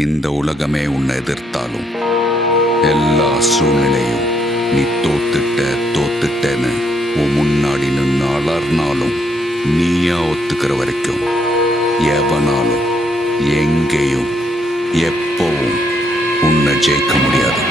இந்த உலகமே உன்னை எதிர்த்தாலும் எல்லா சூழ்நிலையும் நீ தோத்துட்டேன்னு உன் முன்னாடி நின்று அலர்னாலும் நீயா ஒத்துக்கிற வரைக்கும் எவனாலும் எங்கேயும் எப்பவும் உன்னை ஜெயிக்க முடியாது.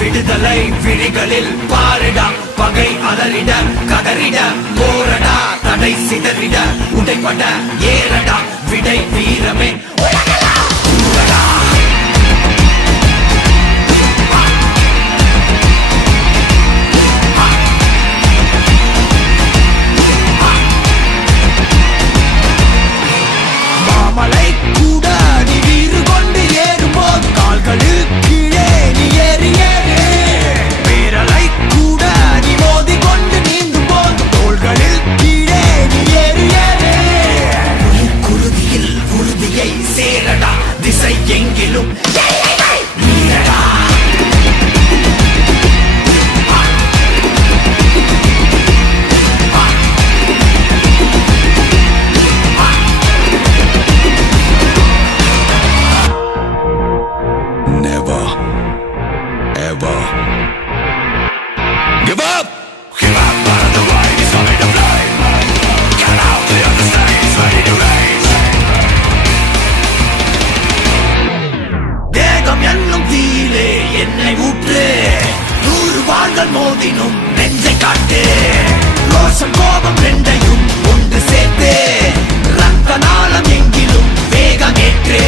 விடுதலை விழிகளில் பாருடா, பகை அலறிட கதறிட போரடா, தடை சிதறிட உடைப்பட ஏறடா, விடை வீரமே உலகெல்லாம் மாமலை கூட நீ வீறு கொண்டு ஏறும்போது கால்களில் கீழே நீ ஏறி பேரலை கூட நீ மோதி கொண்டு நீந்தும் போது தோள்களில் கீழே நீ ஏறி குருதியில் உறுதியை சேரடா, திசை எங்கிலும் நீரடா. Never, ever give up! Give up out of the way, it's only to blame. Get out the other stage, ready to race. தேகம் என்னும் தீயிலே என்னை ஊற்று, 100 வாள்கள் மோதினும் நெஞ்சை காட்டு, ரோஷம் கோபம் ரெண்டையும் ஒன்று சேர்த்து, ரத்த நாளம் எங்கிலும் வேகம் ஏற்று,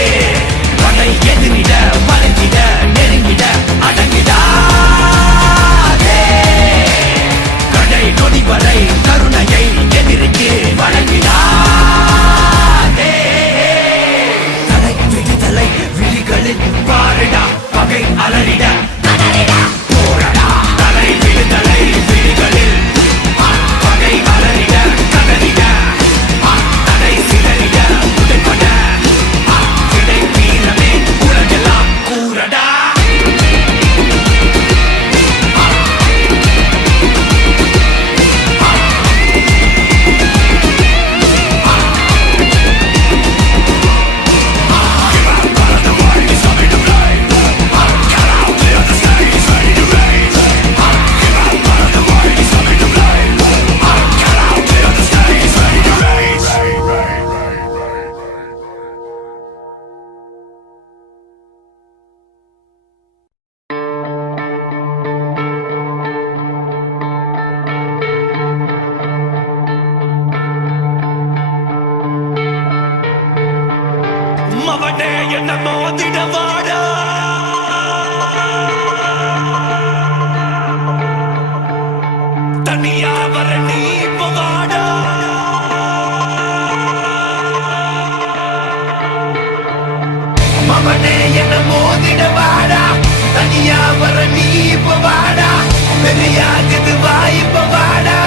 படை எதிரிட வளைந்திட நெருங்கிட அடங்கிடாதே, கடை நொடி வரை கருணையை எதிரிக்கு வழங்கிடாதே. தலை விடுதலை விழிகளில் பாருடா, பகை அலறிட கதறிட போரடா, தலை விடுதலை விழிகளில் பகை அலறிட கதறிட தடை சிதறிட உடைப்பட விடை வீரமே உலகெல்லாம் கூறடா. மவனே என்ன மோதிட வாடா, தனியா வர நீ இப்ப வாடா, மவனே என்ன மோதிட வாடா, தனியா வர நீ இப்ப வாடா, தெரியாதது வா இப்ப வாடா.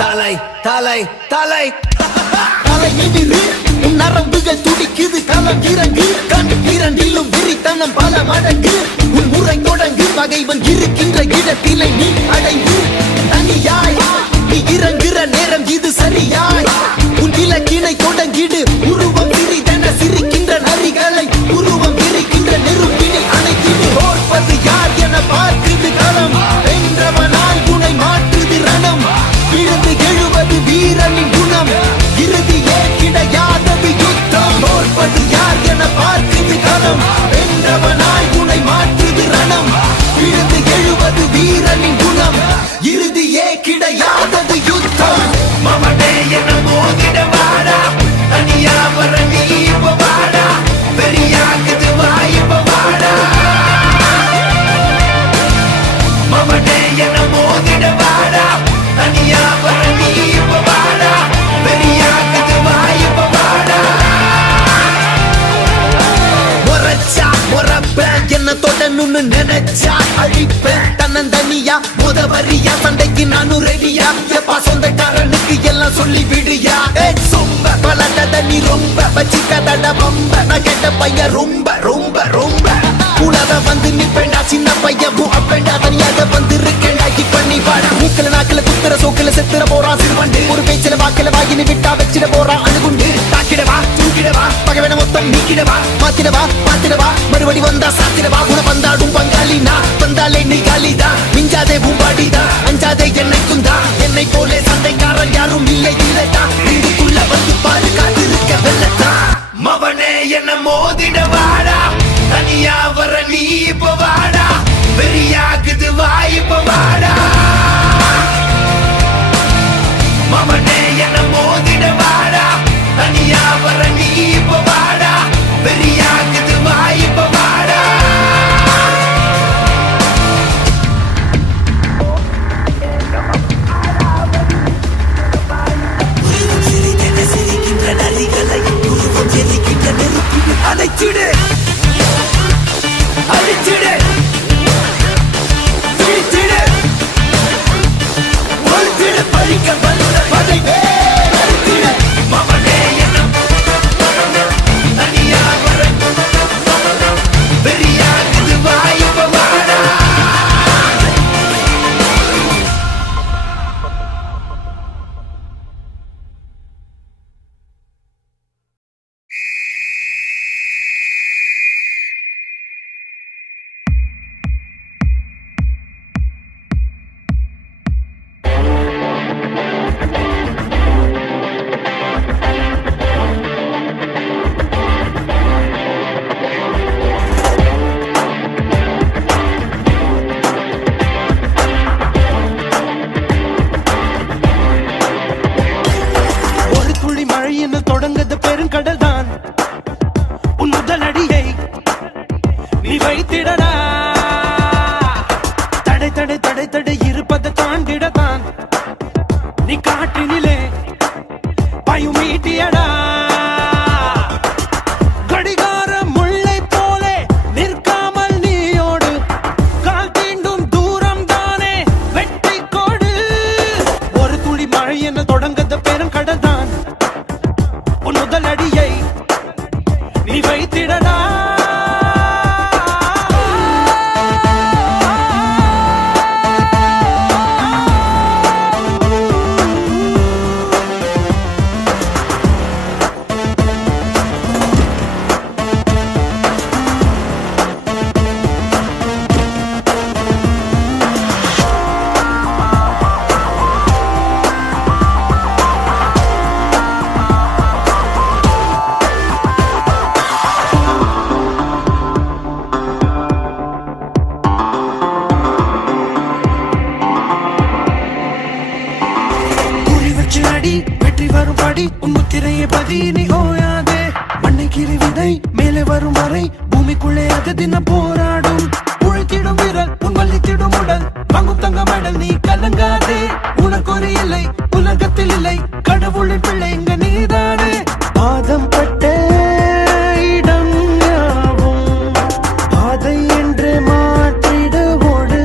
தலை தலை தலை தலை எதிரு உன் நரம்புகள் துடிக்குது, களம் இறங்கு கண் இரண்டிலும் விரித்தனம் பல மடங்கு, உன் முறை தொடங்கு பகைவன் இருக்கின்ற இடத்திலே நீ அடைந்து தனியாய் நீ இறங்குற நேரம் இது சரியாய், உன் இலக்கினை தொடங்கிடு உருவம் சிறிதென சிரிக்கின்ற நரிகளை உருவம் விரிக்கின்ற நெருப்பினை அணைத்திடு, தோற்பது யார் என பார்க்குது களம், வென்றவனால் குணை மாற்றுது ரணம், விழுந்து எழுவது வீரனின் குணம், இறுதியே கிடையாதது யுத்தம், தோற்பது யார் என பார்க்குது களம், வென்றவனாய் குணை மாற்றுது ரணம், விழுந்து எழுவது வீரனின் குணம், இறுதியே கிடையாதது யுத்தம். சொல்லி விடுயா சொம்ப பலட்டத நீ ரொம்ப வச்சிக்கதட பம்ப நான் கேட்ட பையன் ரொம்ப ரொம்ப ரொம்ப கூடாத வந்து நிப்பேண்டா சின்ன பையன் அப்பேண்டா தனியாக வந்து இருக்கேண்டா இப்ப நீ பாடா மூக்கல நாக்கல குத்துற சோக்கல செத்துற போறான் சிறுவண்டு ஒரு பேச்சில வாக்கல வாயினு விட்டா வச்சிட போறான் அணுகுண்டு தாக்கிடவா தூக்கிடவா பகவன மொத்தம் நீக்கிடவா மாத்திடவா மறுபடி வந்தா சாத்திடவா உன வந்தாடும் பங்காளி நான் வந்தாலே நீ காலிதா மிஞ்சாதே பூம்பாடிதா அஞ்சாதே என்னைக்கும் தான் என்னை போலே சண்டைக்காரன் யாரும் இல்லை இல்லடா இதுக்குள்ள வந்து பாரு காத்திருக்க வெள்ளத்தா மவனே என்ன மோதிட வாடா தனியா வர நீ இப்ப வாடா வெறியாகுது வாய்ப்ப வாடா மவனே என்ன மோதிட வாடா தனியா வர நீ இப்ப வாடா வெறியாகுது வாய்ப்ப வாடா சிரிக்கின்ற நரிகளை குருவம் செல்லிக்கின்ற நெருப்பு அழைச்சிடு அழிச்சிடு பிடிச்சிடு ஒழிச்சிடு பழிக்க வந்த படைவே அழிச்சிடு மவனே என்ன தனியா வர வெறியாகுது வாய்ப்ப வாடா தொடங்கது பெருங்கடல் தான் உன் முதல் அடியை நீ வைத்திடடா தடை தடை தடை தடை இருப்பதை தாண்டிடத்தான் நீ காற்றினிலே பயமீட்டியடா கடிகார முல்லை போலே நிற்காமல் நீயோடு கால் தீண்டும் தூரம் தானே வெற்றி கோடு ஒரு துளி மழை என தொடங்கது பெருங்கடல் தான் உன் முதல் அடியை நீ வைத்திடடா வெற்றி வரும் படி உன் முத்திரையை பதி நீ ஓயாதே மண்ணை கீறி விதை மேலே வரும் வரை பூமிக்குள்ளே அது தினம் போராடும் உழைத்திடும் வீரல் உன் வள்ளித்திடும் உடல் வாங்கும் தங்க மெடல் நீ கலங்காதே உனக்கு ஒரு இல்லை உலகத்தில் இல்லை கடவுளின் பிள்ளை இங்க நீதானே பாதம் பட்ட இடம் யாவும் பாதை என்று மாற்றிட ஓடு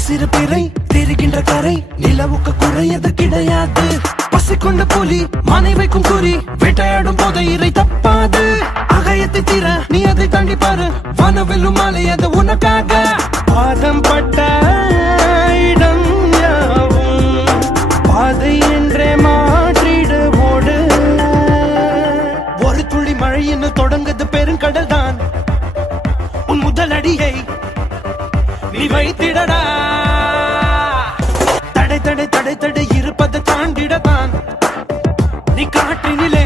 சிறு பிறை தெரிகின்ற கரை நிலவுக்கு குறையது கிடையாது பசி கொண்ட புலி மனை வைக்கும் குறி வேட்டையாடும் போது இறை தப்பாது அகயத்தை தீர நீ அதை தாண்டி பாரு வனவெல்லும் மாலை அது உனக்காக பாதம் பட்ட இடம் யாவும் பாதை என்றே மாற்றிடு ஓடு ஒரு துளி மழை என்று தொடங்குது பெருங்கடல் தான் உன் முதல் அடியை நீ வைத்திடடா தடை தடை தடை தடை இருப்பதை தாண்டிடத்தான் நீ காற்றினிலே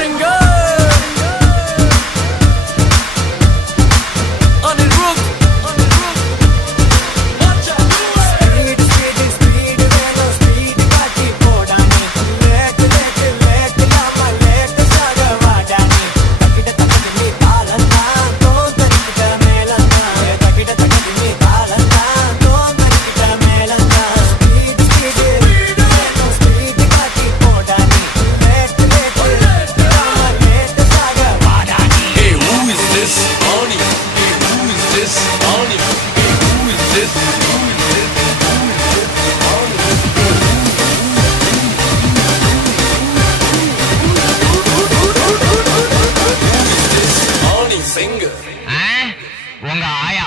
singer. On the roof. உங்க ஆயா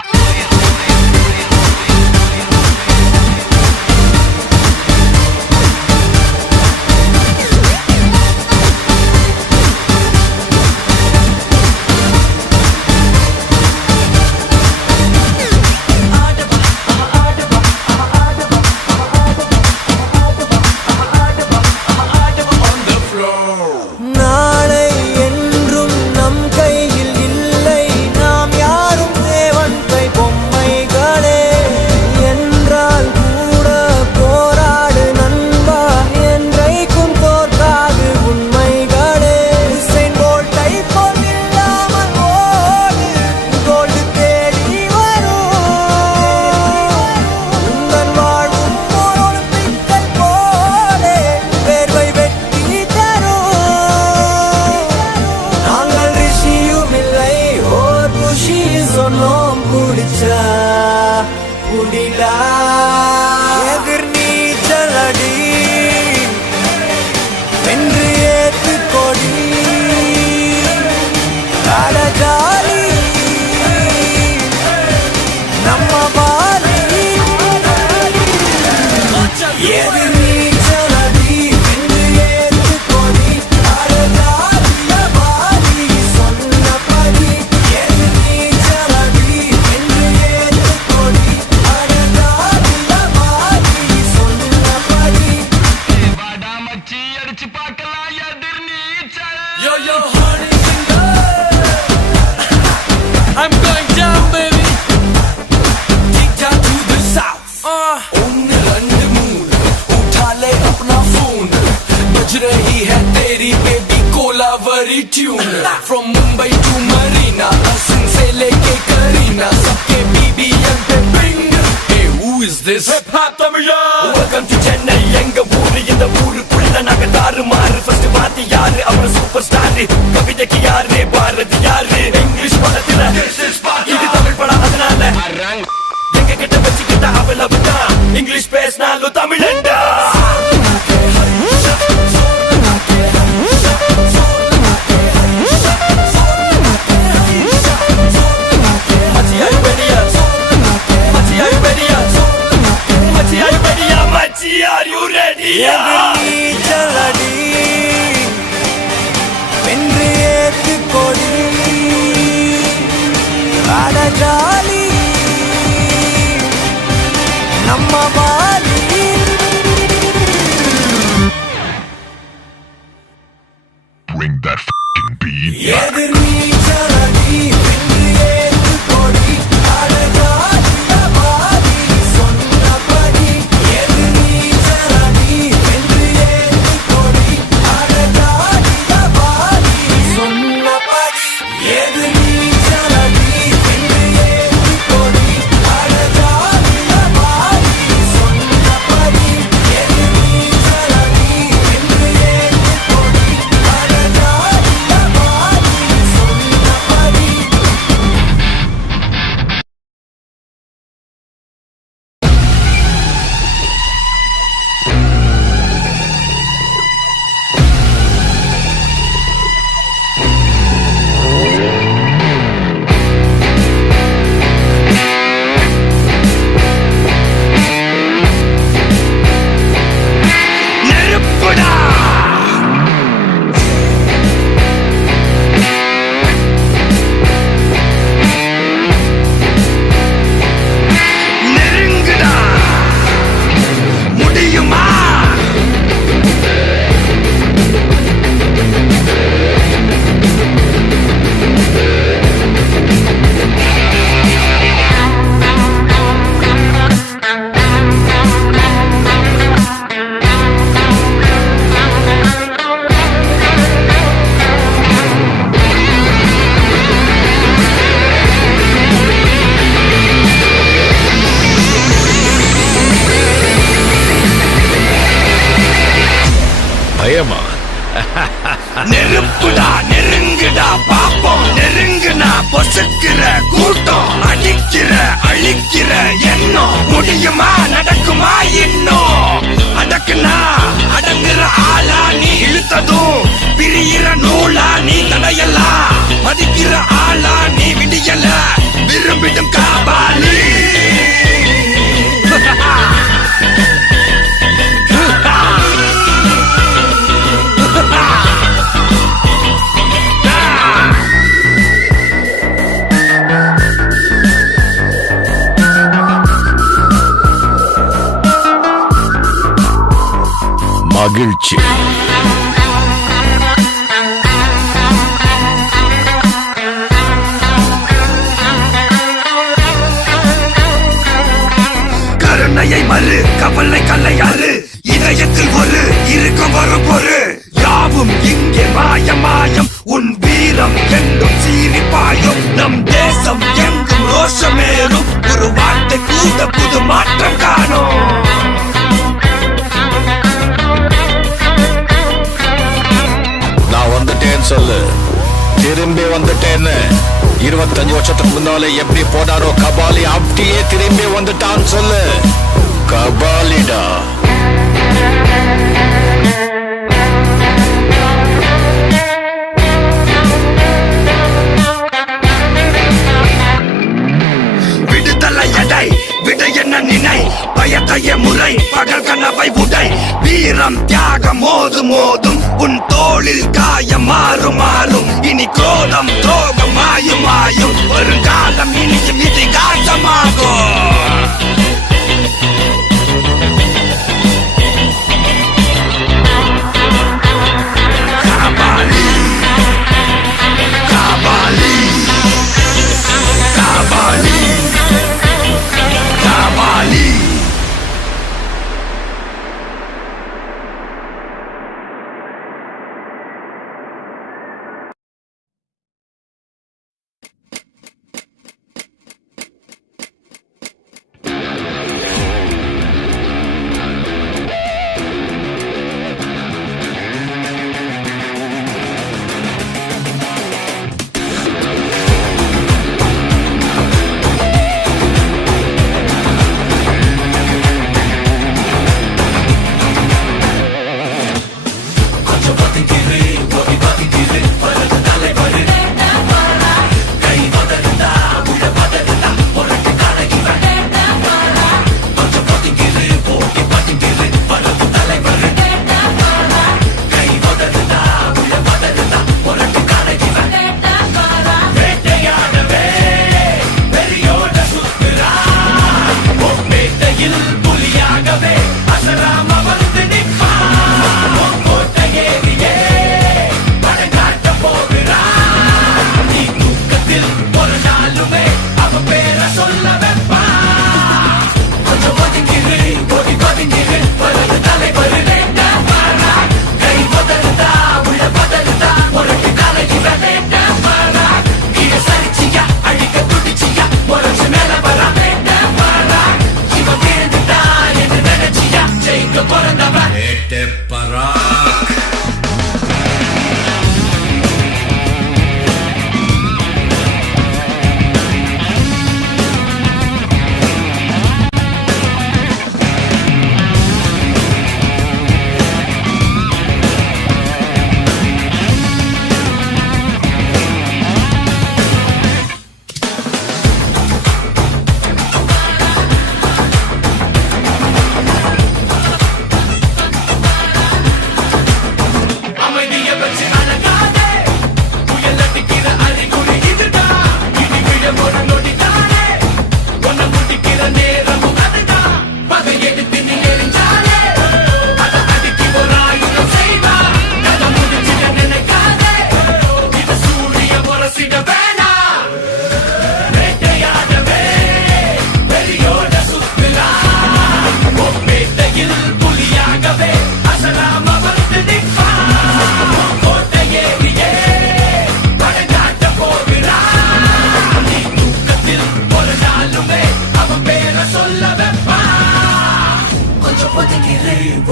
நாளை என்றும் நம் கையில் இல்லை, நாம் யாரும் தேவன் கை பொம்மைகளே. என்றால் கூட போராடு நண்பா, என்றைக்கும் தோற்காது உண்மைகளே. உசேன் போல்ட்டை போல் இல்லாமல் ஓடு, கோல்டு தேடி வரும். உந்தன் வாழும் ஓர் ஒலிம்பிக்கை போலே வேர்வை வெட்டி தரும். நாங்கள் ரிஷியும் இல்லை, ஓர் குஷியும் சொன்னோம் குடிச்சா குடிலா. எதிர் நீச்சல் அடி வென்று ஏத்து கொடி காலஜாலி நம்ம பாலி. எதிர் நீச்சல் அடி வென்று ஏத்து கொடி காலஜாலிய பாலி சொன்னபடி. எதிர் நீச்சல் அடி வென்று ஏத்து கொடி காலஜாலிய பாலி சொன்னபடி. வாடா மச்சி அடிச்சு பார்க்கலாம் எதிர் நீச்சல். Yo, yo, honey singer. I'm going down, baby. Kick down to the south. उन्हें रंड मूड उठा ले अपना फोन, बज रही है तेरी baby Kolaveri tune. From Mumbai to Marina, Hasan से लेके करीना, सबके BBM पे bring. Hey, who is this? Hip hop Tamila. Welcome to Chennai, எங்க ஊரு இந்த ஊருக்குள்ள நாங்க தாறுமாறு. ஃபர்ஸ்ட் வாத்தி யாரு, அப்புறம் சூப்பர் ஸ்டார். கவிதைக்கு யாரு, பாரதி யாரு. இங்கிலீஷ் படத்துல இது தமிழ் படம், அதனால எங்க கிட்ட வச்சுக்கிட்ட அவ்வளவுதான். இங்கிலீஷ் பேசினாலும் தமிழண்டா. Machi, are you ready? Machi, are you ready? Machi, are you ready? Machi, are you ready? நீச்சல் அடி வென்று ஏத்து கொடி காலஜாலி நம்ம poly. Bring that f***ing beat. எதிர் நீச்சல் அடி வென்று ஏத்து கொடி காலஜாலிய பாலி சொன்னபடி. எதிர் நீச்சல் அடி வென்று ஏத்து கொடி காலஜாலிய பாலி சொன்னபடி. எதிர் நீச்சல் அடி வென்று ஏத்து கொடி காலஜாலிய பாலி சொன்னபடி. எதிர் நீச்சல் அடி வென்று ஏத்து கொடி காலஜாலிய பாலி நசுக்கிற கூட்டம், அடிக்கிற அழிக்கிற எண்ணம், முடியுமா நடக்குமா இன்னும்? அடக்குனா அடங்குற ஆளா நீ, இழுத்ததும் பிரியிற நூலா நீ, தடையெல்லாம் மதிக்கிற ஆளா நீ, விடியல விரும்பிடும் காபாலி. மகிழ்ச்சி. கருணையை மறு, கவலை கல்லையாறு, இதயத்தில் ஒரு இருக்கும் வரும் பொரு, யாவும் இங்கே மாயம் மாயம், உன் வீரம் என்றும் சீரிப்பாயும், நம் தேசம் எங்கும் ரோஷமேறும், ஒரு வார்த்தை கூட புது மாற்றம் காணும். நான் வந்துட்டேன்னு சொல்லு, திரும்பி வந்துட்டேன்னு. 25 வருஷத்துக்கு முன்னாலே எப்படி போனாரோ கபாலி, அப்படியே திரும்பி வந்துட்டான்னு சொல்லு. கபாலிடா. விடுதலை எடை விட என்ன நினை, பயத்தைய முறை பகல் கனவை உடை, வீரம் தியாகம் மோதும் மோதும், உன் தோளில் காயம் மாறும் மாறும், இனி கோலம் துரோகம் மாயும் மாயும், வருங்காலம் இனியும் இதிகாசமாகும். காபாலி காபாலி காபாலி காபாலி.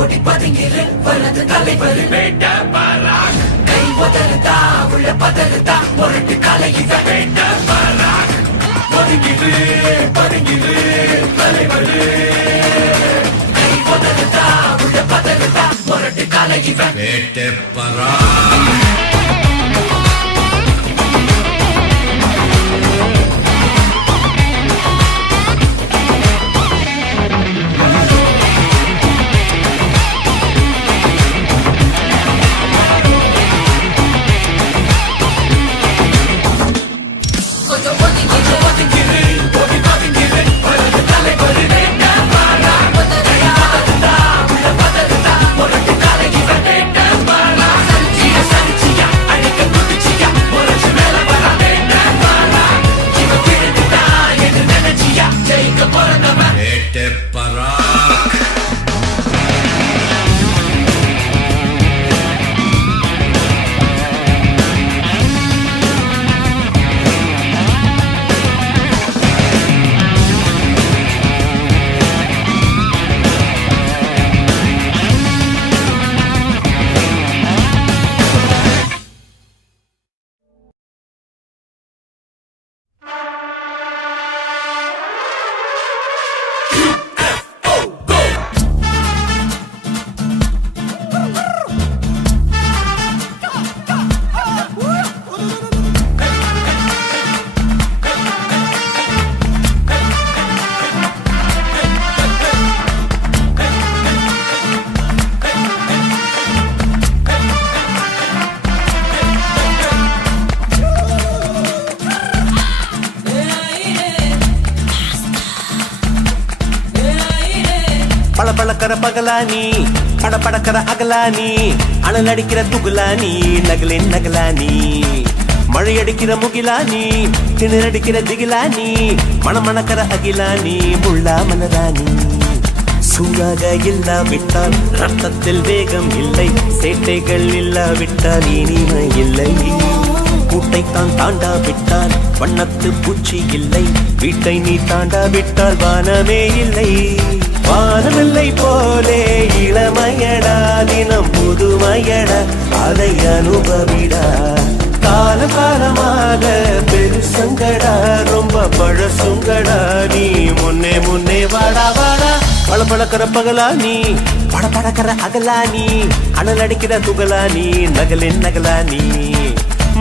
ஓடி பதுங்கிரு வலது தலைவர் வேட்ட பாரா கை உதறுதா உள்ள பதறுதா பொருட்டு கலை இத வேட்ட பாரா வேட்டப்பரா பளபளக்கிற பகலானி படபடக்கிற அகலானி அனல் அடிக்கிற துகுலானி நகலின் நகலானி மழையடிக்கிற முகிலானி திணறடிக்கிற திகிலானி மணமணக்கிற அகிலானி முள்ளா மலராணி சூடாக இல்லாவிட்டால் ரத்தத்தில் வேகம் இல்லை சேட்டைகள் இல்லாவிட்டால் இனிமை இல்லை கூட்டைத்தான் தாண்டாவிட்டால் வண்ணத்து பூச்சி இல்லை வீட்டை நீ தாண்டாவிட்டால் வானமே இல்லை வானமில்லை போலே இளமையடா தினம் புதுமையடா அதை அனுபவிடா கால காலமாக பெருசங்கடா ரொம்ப பழசுங்கடா நீ முன்னே முன்னே வாடா வாடா பளபளக்கிற பகலா நீ படபடக்கிற அகலா நீ அனல் அடிக்கிற துகளா நீ நகலின் நகலா நீ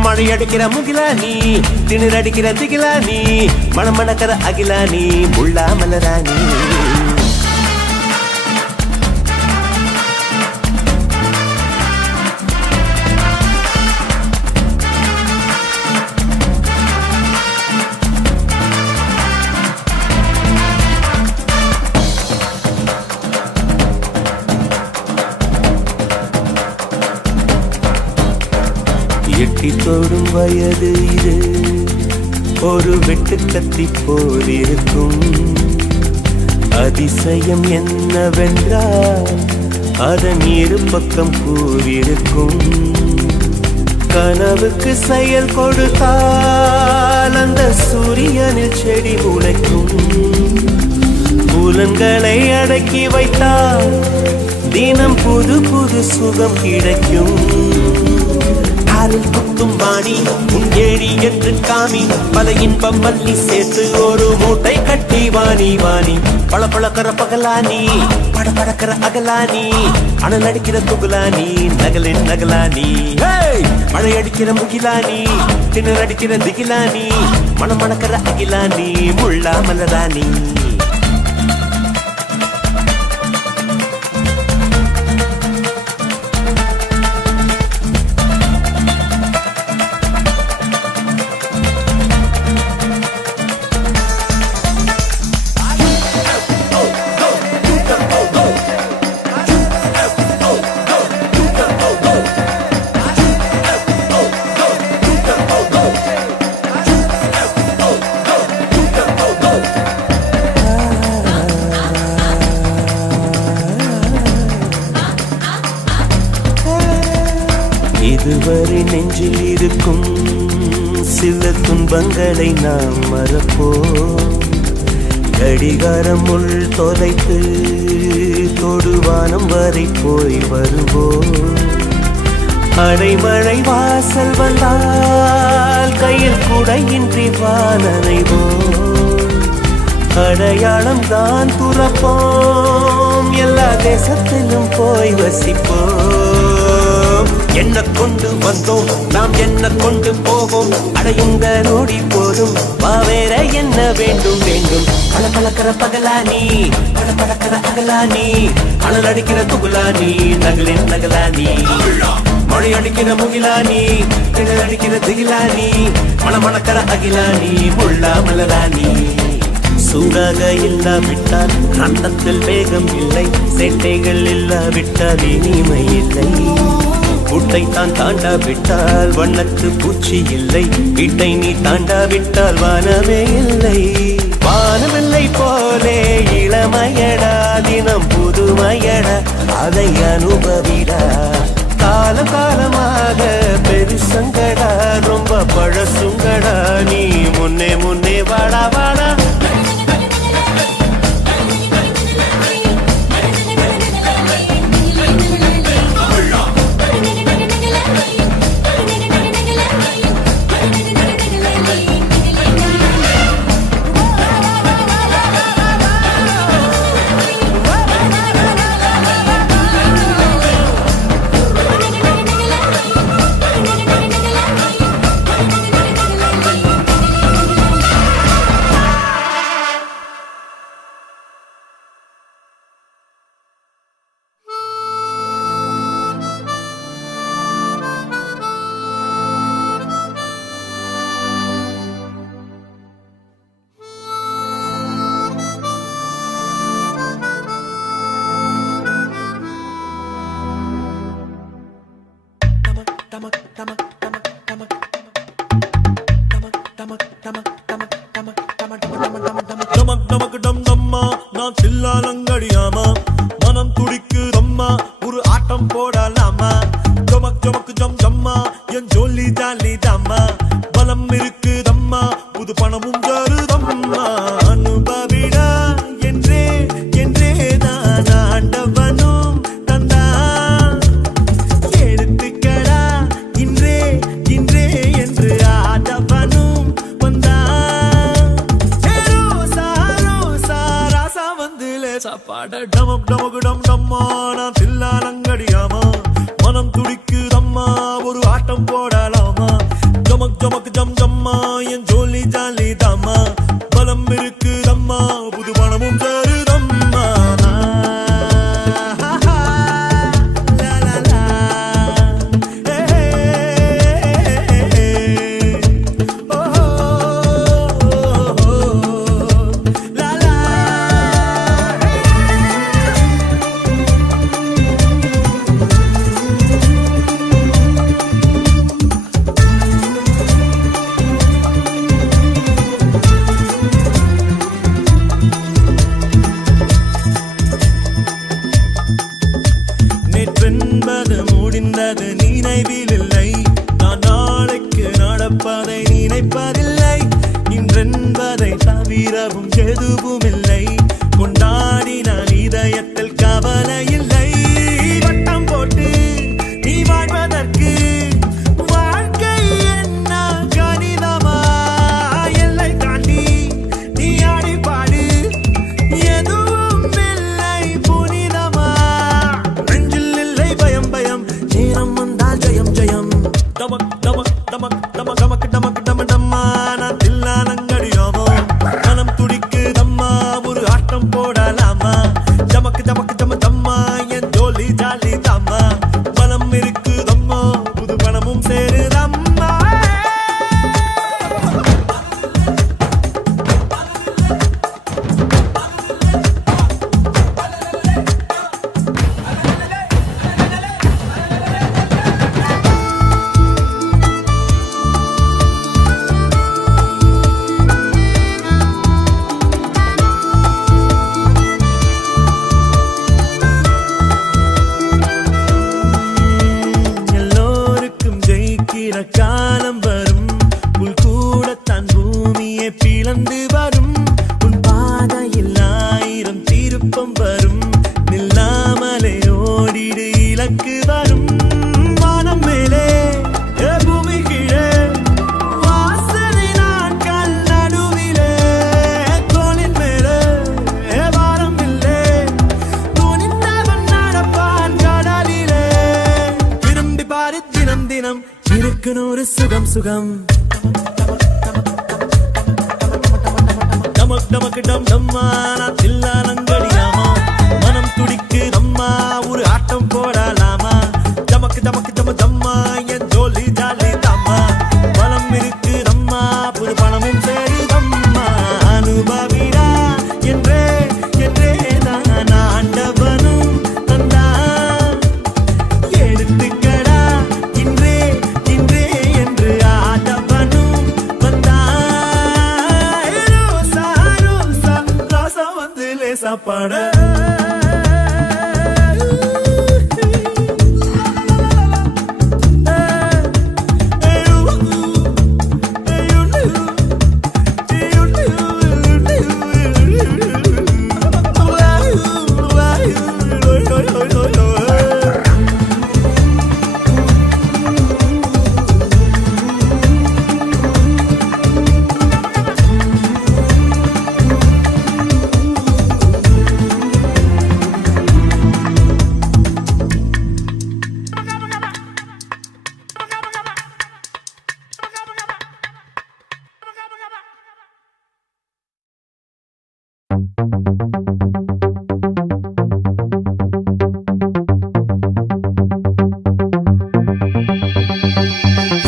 மழையடிக்கிற முகிலா நீ திணறடிக்கிற திகிலா நீ மணமணக்கிற அகிலா நீ முள்ளா மலராணி எட்டி தோடும் வயது இது ஒரு வெட்டு கத்தி போல் இருக்கும் அதிசயம் என்னவென்றால் அதன் இரு பக்கம் கூறியிருக்கும் கனவுக்கு செயல் கொடுத்தால் அந்த சூரியனில் செடி முளைக்கும் புலன்களை அடக்கி வைத்தால் தினம் புது புது சுகம் கிடைக்கும் குத்தும் வாணி ஏழி என்று காமி பல இன்பம் மல்லி சேர்த்து ஒரு மூட்டை கட்டி வாணி வாணி பளபளக்கிற பகலானி படபடக்கிற அகலானி அனல் அடிக்கிற துகுலானி நகலின் நகலானி மழை அடிக்கிற முகிலானி திணறடிக்கிற திகிலானி மணமணக்கிற அகிலானி முள்ளா மலராணி இதுவரை நெஞ்சில் இருக்கும் சில துன்பங்களை நாம் மறப்போம் கடிகாரம் உள் தொலைத்து தொடுவானம் வரை போய் வருவோம் அடைமழை வாசல் வந்தால் கையில் குடையின்றி வானறைவோம் அடையாளம் தான் துறப்போம், எல்லா தேசத்திலும் போய் வசிப்போம். என்ன கொண்டு வந்தோம் நாம் என்ன கொண்டு போவோம், அடையுங்க நோடி போதும் வா வேற என்ன வேண்டும் வேண்டும். பல பழக்கிற பகலானி பல பழக்கிற அகலானி, அனல் அடிக்கிற துகுலானி நகலின் நகலானி, மழை அடிக்கிற முகிலானி கிணல் அடிக்கிற திகிலானி, மணமணக்கிற அகிலானி முள்ளா மலரானி. சூடாக இல்லாவிட்டால் ரத்தத்தில் வேகம் இல்லை, சேட்டைகள் இல்லாவிட்டால் இனிமை இல்லை. கூட்டை தான் தாண்டாவிட்டால் வண்ணத்து பூச்சி இல்லை, வீட்டை நீ தாண்டாவிட்டால் வானமே இல்லை. வானவில்லை போலே இளமையடா, தினம் புதுமையடா, அதை அனுபவிடா. காலம் காலமாக பெருசங்கடா, ரொம்ப பழசுங்கடா, நீ முன்னே முன்னே வாடா வாடா. நமக்கு டம் டம்மா நான் சில்லாலங்கடியாமா, மனம் துடிக்கு தம்மா ஒரு ஆட்டம் போடலாமா. ஜமக் ஜமக்கு ஜம் ஜம்மா என் ஜோலி ஜாலி தாம்மா, பலம் இருக்கு தம்மா புது பணமும் ஜருதம்மா. அனுபவிடா என்றே என்றே தான் ஆண்டவனும் தந்தா, எடுத்துக்கடா இன்றே இன்றே என்று ஆதவனும் வந்தா. சாப்பாட டமம் டமக்கு டம் டம்மா நான் தில்லாலங்கடியாமா, மனம் துடிக்கு தம்மா ஒரு ஆட்டம் போடலாமா. ஜமக் ஜமக்கு ஜம் ஜம்மா என் ஜோலி ஜாலி தாம்மா, பலம் இருக்கு தம்மா புது பணமும் தருதம்மா. நேற்றென்பது முடிந்தது நினைவில் இல்லை, நான் நாளைக்கு நடப்பதை நினைப்பதில்லை. இன்றென்பதை தவிரவும் எதுவும் இல்லை, கொண்டாடி நான் இதயத்தில் கவலை இல்லை. வட்டம் போட்டு நீ வாழ்வதற்கு வாழ்க்கை என்ன கணிதமா, எல்லை தாண்டி நீ ஆடி பாடு எதுவும் இல்லை புனிதமா. நெஞ்சில் இல்லை பயம் பயம், நேரம் வந்தால் ஜெயம் ஜெயம். டமக் டமக் டமக் டமக் டமக் டமக் டம டம்மா நான் தில்லாலங்கடியாமா, மனம் துடிக்கு தம்மா ஒரு ஆட்டம் போடலாமா. சுகம் சுகம் டமக் டமக் டம் டம்மா நான் தில்லாலங்கடியாமா மனம் துடிக்கு அம்மா ஒரு ஆட்டம் போடலாமா டமக் டமக் டம டம்மா என் ஜோலி ஜாலி தாம்மா பலம் இருக்கு அம்மா புது பணமும் சேருதம்மா அனுபவிடா என்றே என்றே நான் ஆண்டவனும் தந்தா எடுத்துக்கடா இன்றே இன்றே என்று ஆண்டவனும் வந்தா ரோசா ரோசா ராசா வந்து லேசா பாட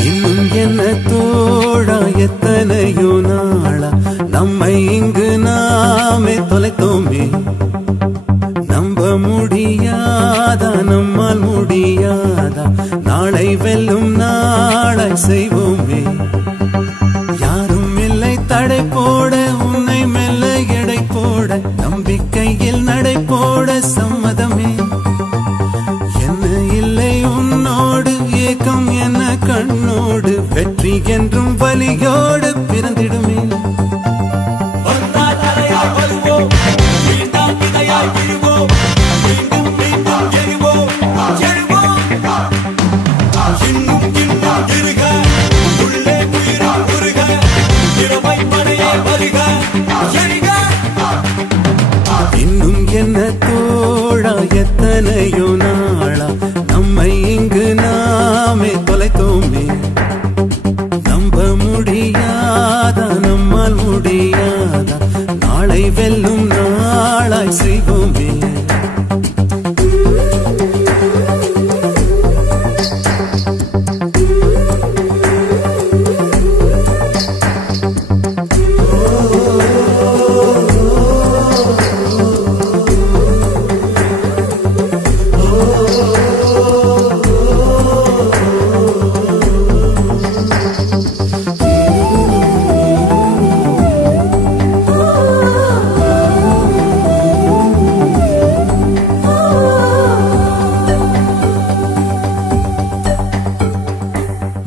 இன்னும் என்ன தோழா எத்தனையோ நாளா நம்மை இங்கு நாமே தொலைத்தோமே நம்ப முடியாதா நம்மால் முடியாதா நாளை வெல்லும் நாளை செய்வோமே யாரும் இல்லை தடை போட உன்னை மெல்ல எடை போட நம்பிக்கையில் நடை போட சம்மதமே என்ன இல்லை உன்னோடு ஏக்கம் என்ன கண்ணோடு வெற்றி என்றும் வலியோடு பிறந்திடுமே இன்னும் என்ன தோழா எத்தனையோ நாளா நம்மை இங்கு நாமே தொலைத்தோமே நம்ப முடியாதா நம்மால் முடியாதா நாளை வெல்லும் நாளாய் செய்வோமே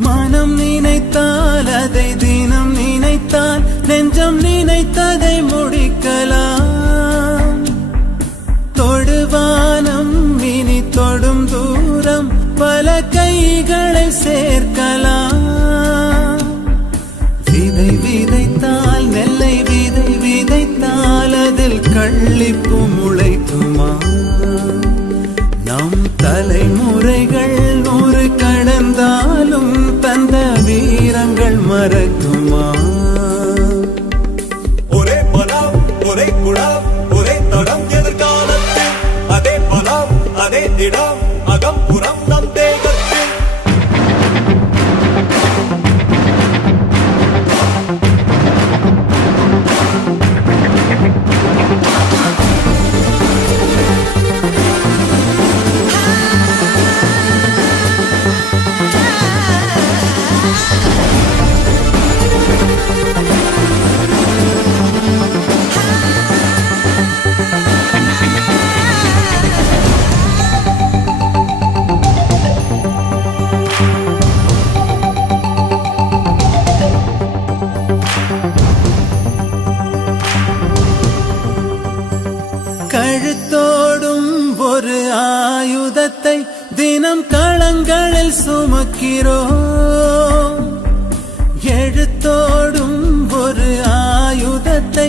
மனம் நினைத்தால் அதை தினம் நினைத்தால் நெஞ்சம் நினைத்ததை முடிக்கலாம் தொடுவானம் இனி தொடும் தூரம் பல கைகளை சேர்க்கலாம் விதை விதைத்தால் நெல்லை விதை விதைத்தால் அதில் கள்ளிப்பு முளைக்குமா நம் தலைமுறைகள் 100 கடந்தாலும் தந்த வீரங்கள் மறக்குமா ஒரே பலம் ஒரே குணம் ஒரே தடம் எதிர்காலத்தில் அதே பலம் அதே திடம் அகம் புறம் நம் தேகத்தில் கழுத்தோடும் ஒரு ஆயுதத்தை தினம் களங்களில் சுமக்கிறோம் எழுத்தோடும் ஒரு ஆயுதத்தை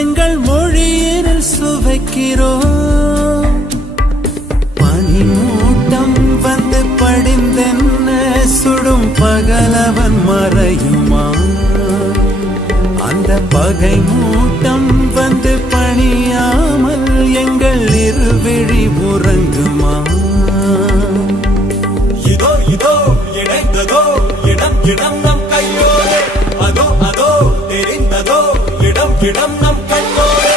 எங்கள் மொழியில் சுவைக்கிறோம் பனிமூட்டம் வந்து படிந்தென்ன சுடும் பகலவன் மறையுமா அந்த பகை மூட்டம் வந்து பணியாமல் எங்கள் இருவிழி உறங்குமா இதோ இதோ இணைந்ததோ இடம் இடம் நம் கையோடு அதோ அதோ தெரிந்ததோ இடம் இடம் நம் கையோடு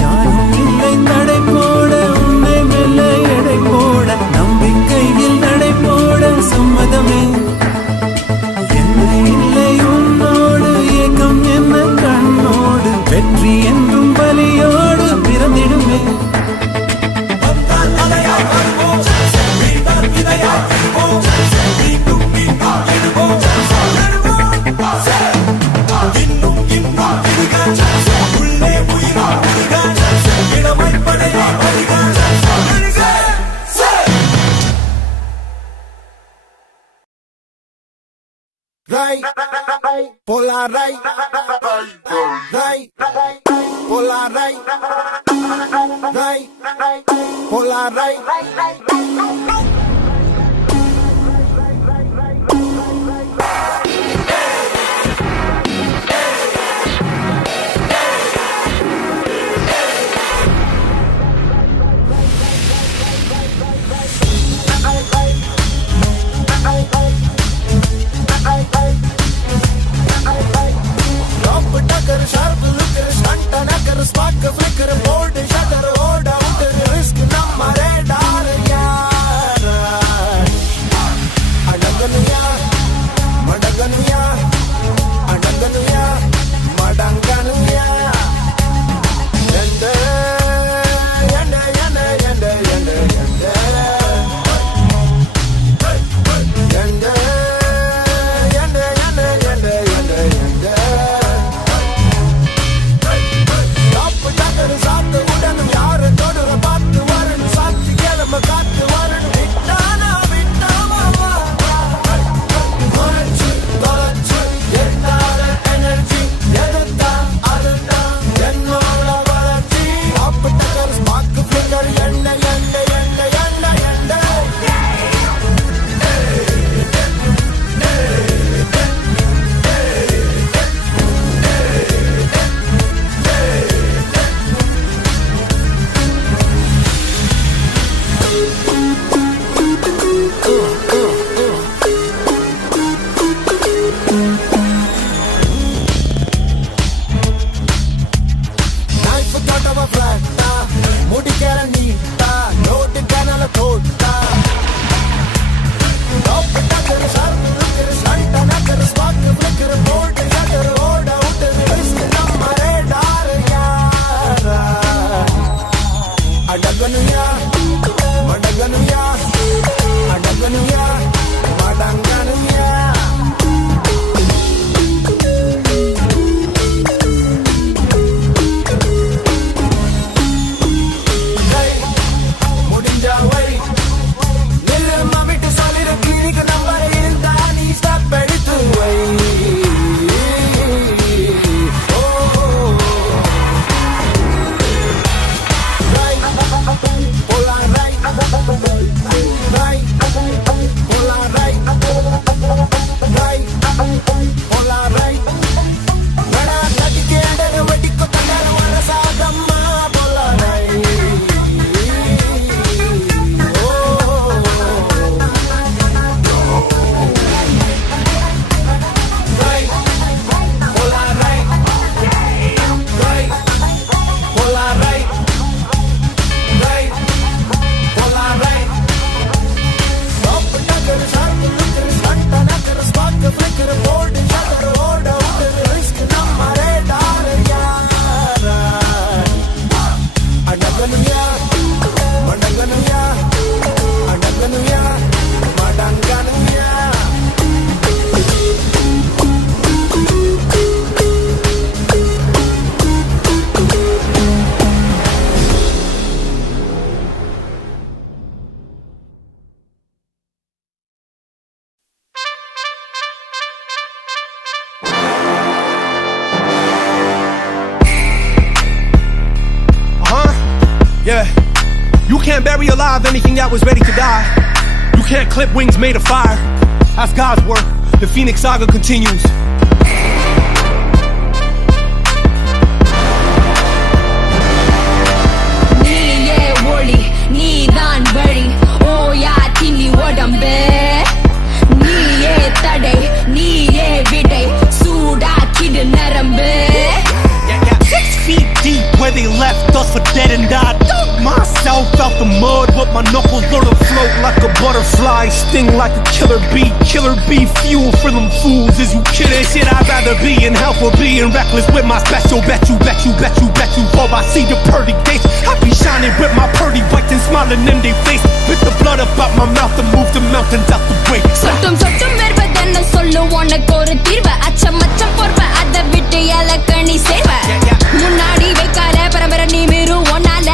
யாரும் இல்லை நடை போட உன்னை மெல்ல எடை போட நம்பிக்கையில் நடை போட சம்மதமே என்ன இல்லை உன்னோடு ஏக்கம் என்ன கண்ணோடு வெற்றி என்றும் பலியோடு பிறந்திடுமே வந்தால் அலையாய் வருவோம் வீழ்ந்தால் இதையாய் விடுவோம் மீண்டும் மீண்டும் எழுவோம் இன்னும் இன்னும் விடுக உள்ளே உயிரும் விடுக இளமை படையை வருக Right, polar right, polar right, polar right. Drop tucker, sharp looker, stunt knacker, spark flicker, bold shutter, hold out, risk number radar, yaar. can't bury alive anything that was ready to die. You can't clip wings made of fire. That's God's work. The Phoenix Saga continues. நீயே ஒளி நீதான் வழி ஓயா தின்னி உடம்பே நீயே தடை நீயே விடை சூடாக்கிடு நரம்பு 6 feet deep where they left us for dead and I dug myself out the mud with my knuckles learn to float like a butterfly, sting like a killer bee fuel for them fools. Is you kidding? Shit, I'd rather be in hell for being reckless with my special. Bet you before I see the pearly gates. I be shining with my pearly whites and smiling in their face. With the blood up out my mouth to move the mountains out the way. சொட்டும் சொட்டும் வருவதென்ன சொல்லு உனக்கு ஒரு தீர்வு அச்சம் அச்சம் பொறுப்ப அதை விட்டு இலக்கணி சேர்வ முன்னாடி வைக்கால பரம்பரை நீ மீறு ஒன்னால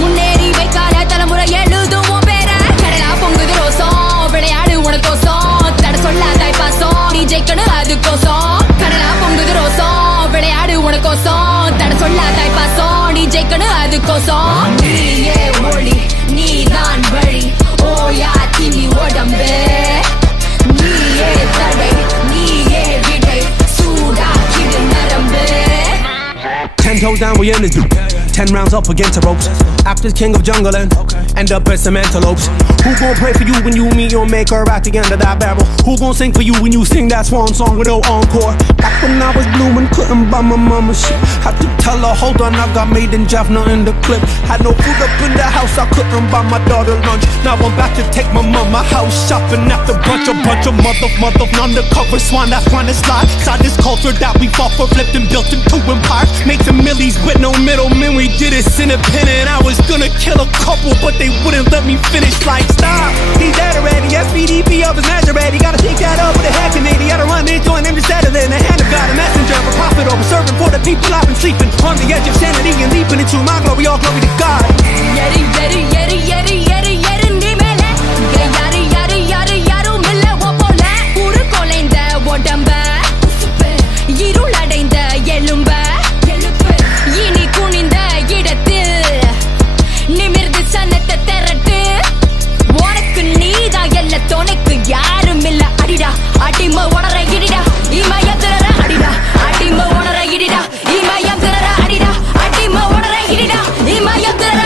முன்னேறி வைக்கால தலைமுறை எழுதுவோம் பேர கடலா பொங்குது ரோசம் விளையாடு உனக்கோசம் தட சொல்லாதாய் பாசம் நீ ஜெயிக்கணும் அதுக்கோசம் கடலா பொங்குது ரோசம் விளையாடு உனக்கோசம் தட சொல்லாதாய் பாசம் நீ ஜெயிக்கணும் அதுக்கோசம் நீயே ஒளி நீதான் வழி ஓயா தின்னி உடம்பு நீயே தடை நீயே விடை சூடாக்கிடு நரம்பு 10 toes down, we in this dude. 10 rounds up against the ropes. After king of jungle and end up as some antelopes. Who gon' pray for you when you meet your maker at the end of that barrel? Who gon' sing for you when you sing that swan song with no encore? Back when I was blue and couldn't buy my mama shit, had to tell her, hold on, I got made in Jaffna in the clip. Had no food up in the house, I couldn't buy my daughter lunch. Now I'm back to take my mama house shopping after bunch of mother undercover swine. That's trying to slide inside this culture that we fought for, flipped and built into empires. Made some millies with no middlemen, we did it independent. I was gonna kill a couple, but they wouldn't let me finish. Like, stop, he's dead already. SBDP of his Nazareth, he gotta take that up with a head committee. Gotta run into an empty settler in the hand of God, a messenger of a prophet over serving for the people. I've been sleeping on the edge of sanity and leaping into my glory. All glory to God. எரி எரி எரி எரி எரி எரி நீ மேல யாரு யாரு யாரு யாரும் இல்ல ஓ போல உரு கொலைந்த உடம்ப இருளடைந்த எலும்ப இனி குனிந்த இடத்தில் நிமிர்ந்து சன்னத்தை திரட்டு உனக்கு நீதான் எல்ல துணைக்கு யாரும் இல்ல அடிடா அடிமை உணர இடிடா இமயம் திரற அடிடா அடிமை உணர இடிடா இமயம் திரற அடிடா அடிமை உணர இடிடா இமயம் திரற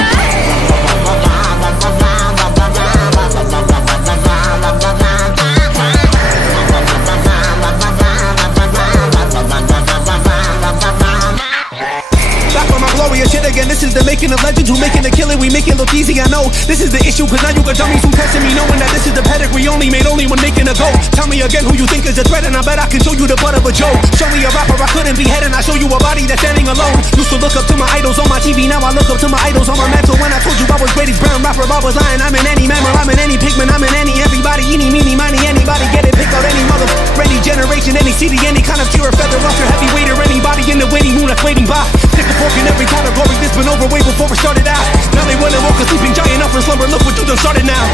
Back on my glorious shit again. This is the making of legends who making the killing. We make it look easy, I know. This is the issue, cause now you got dummies who testing me, knowing that this is the pedigree only made only when making a go. Tell me again who you think is a threat, and I bet I can show you the butt of a joke. Show me a rapper I couldn't be head, and I show you a body that's standing alone. Used to look up to my idols on my TV, now I look up to my idols on my mantle. When I told you I was greatest brown rapper, I was lying. I'm in any mammal, I'm in any pigment, I'm in any everybody, eeny, meeny, miny, anybody get it, pick out any mother, any generation, any city, any kind of tier, feather, roster, heavyweight, or anybody in the waiting room that's waiting by. Stick a fork in every category, this been over way before we started out. Now they wanna woke a sleeping giant up from slumber, look what you done started now.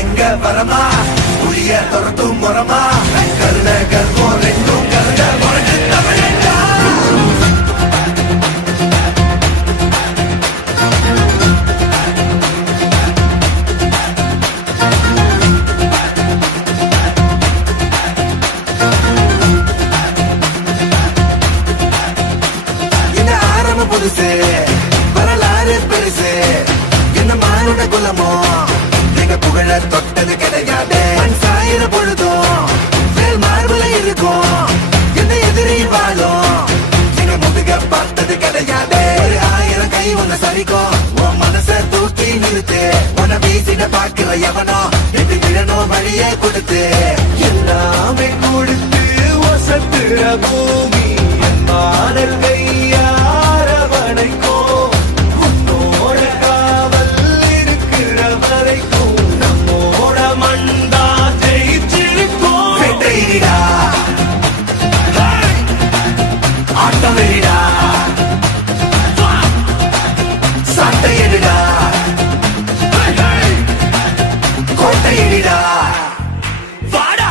எங்க வரமா புளிய துரத்தும் முறமா கருண கர்வம் ரெண்டும் கருண உனக்கு தமிழா இந்த ஆரம்ப புதுசு வரலாறு பெருசு என்ன மானுட குலமோ எங்க புகழ தொட்டது கிடையாது மண் சாயிர பொழுதும் மேல் மார்புல இருக்கும் என்ன எதிரி வாழும் எங்க முதுக பார்த்தது கிடையாது ஒரு 1000 கை உன்னை சரிக்கும் உன் மனச தூக்கி நிறுத்து உன்னை வீசிட பாக்குற எவனோ எது விழணும் வழியே கொடுத்து எல்லாமே கொடுத்து வசத்துற பூமி என் மாடல் கையார வணைக்கோ உன்னோட காவல் ஆட்டம் வெறிடா சட்டை எடுடா கோட்டை எடிடா வாடா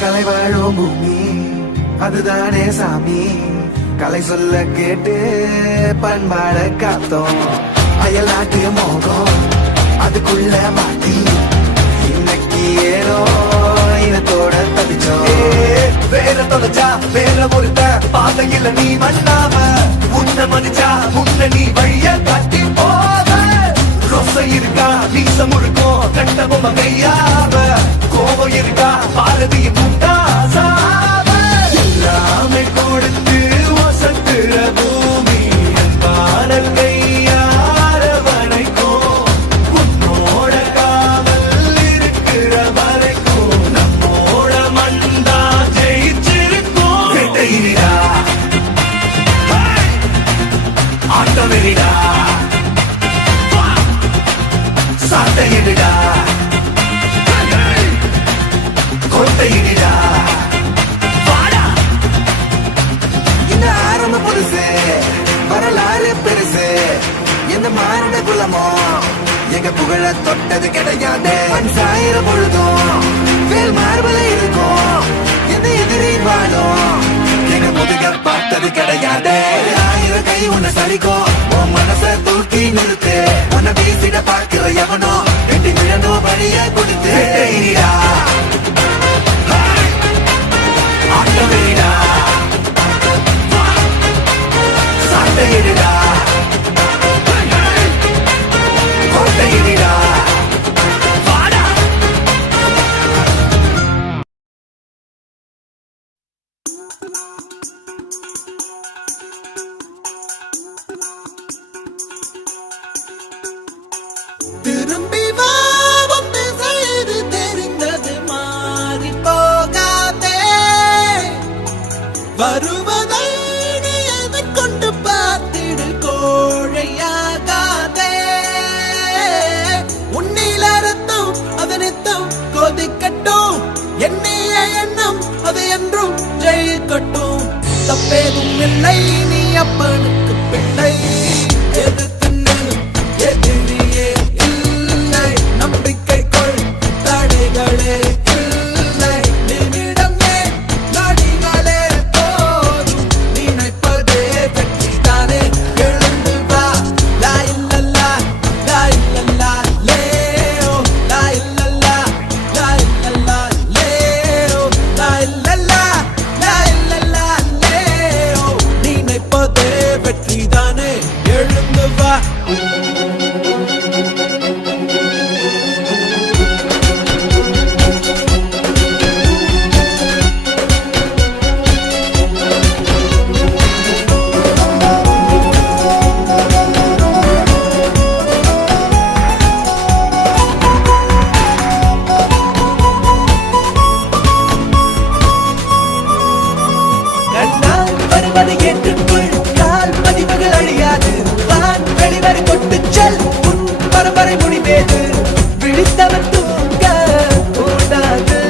கலை வாழும் பூமி அதுதானே சாமி கலை சொல்ல கேட்டு பண்பாட காத்தோம் அயல் நாட்டு மோகம் அதுக்குள்ள மாட்டி இன்னைக்கு ஏனோ இனத்தோட தவிச்சோம் வேற தொலைச்சா வேற ஒருத்த பாதையில நீ மண்ணாம உன்ன மதிச்சா உன்ன நீ வழிய கட்டி போத ரொசை இருக்கா வீசம் இருக்கும் கண்டபொம்ம கையாவ கோபம் இருக்கா பாரதியின் முண்டாசாவ எல்லாமே கொடுத்து வசத்துற பூமி பாடல் கையார வரைக்கும் உன்னோட காவல் இருக்கிற வரைக்கும் நம்மோட மண்டா ஜெயிச்சிருக்கும் வெட்டையிடா ஆட்டம் வெறிடா சட்டையிடா கொட்டையிடா வாடா இந்த ஆரம்ப புதுசு வரலாறு பெருசு எந்த மாநில குலமோ எங்க புகழ தொட்டது கிடையாது சாயிர பொழுதும் வேல் மார்பல இருக்கும் எந்த எதிரி வாழும் எங்க முதுக பார்த்தது கிடையாது ஆயிரம் கை உன்னை சரிக்கும் உன் மனச தூக்கி நிறுத்து உன்னை வீசிட பார்க்கிற எவனோ எட்டி விழனோ வழிய கொடுத்து வெட்டையிடா ஆட்டம் வெறிடா சட்டையிடா கோட்டையிடா வாடா திரும்பி வா வந்து செய்து தெரிந்தது மாறி போகாதே வருவதை நீ எதை கொண்டு பார்த்திடு கோழையாகாதே உன்னில ரத்தம் அதனித்தம் கொதிக்கட்டும் எண்ணிய எண்ணம் அது என்றும் ஜெயிக்கட்டும் தப்பேதும் இல்லை நீ அப்பனுக்கு பிள்ளை எதிர்த்து நில், எதிரியே இல்லை நம்பிக்கை கொள் தடைகளே இல்லை நிமிடம் ஏன் நடிகளே போதும் நினைப்பதே வெற்றிதானே எழுந்து வா லா இல்லல்லா லா இல்லல்லா லேஓ லா இல்லல்லா லா இல்லல்லா லேஓ லா இல்லல்லா லா இல்லல்லா லேஓ நினைப்பதே வெற்றிதானே எழுந்து வா கண்ணால் வருவதை ஏற்றுக்கொள் கால் பதிவுகள் அழியாது வான் வெளிவரை கொட்டு செல் உன் பரம்பரை முடிவேது விழித்தவன் தூங்க கூடாது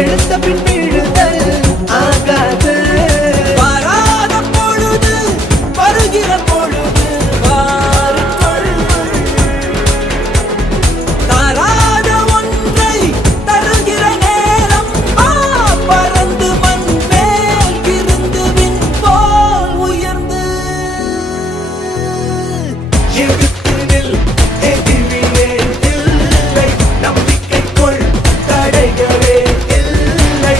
எழுத்த பின் விழுதல் ஆகாது வராத பொழுது வருகிற பொழுது வாருக்குள் தராத ஒன்றை தருகிற நேரம் பறந்து மண் மேல் இருந்து விண் போல் உயர்ந்து எதிர்த்து நில், எதிரியே இல்லை நம்பிக்கை கொள் தடைகளே இல்லை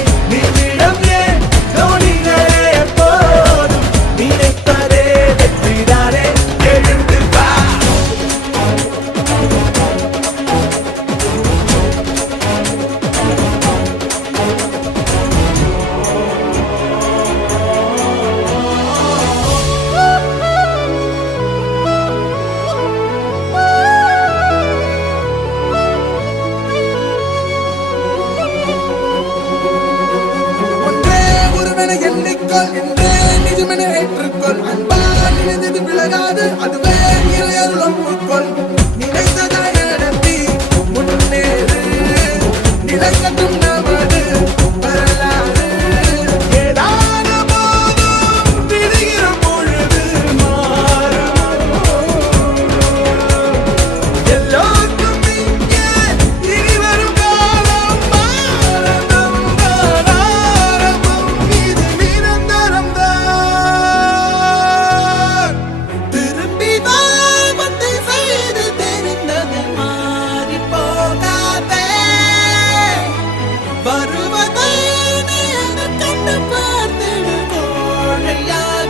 ஆகாது அதுவே இறையருளும் உட்கொள் நினைத்ததை நடத்தி முன்னேறு நிலைக்கட்டும் நமது வரலாறு ஏதான போதும் விடுகிற பொழுது மாறும் எல்லோருக்கும் இங்கே இனி வரும் காலம் ஆரம்பம் தான் ஆரம்பம் இது நிரந்தரம் தான் திரும்பி வா வந்து செய்து தெரிந்தது மாறி போகாதே வருவதை நீ எதிர் கண்டு பார்த்திடு கோழையாகாதே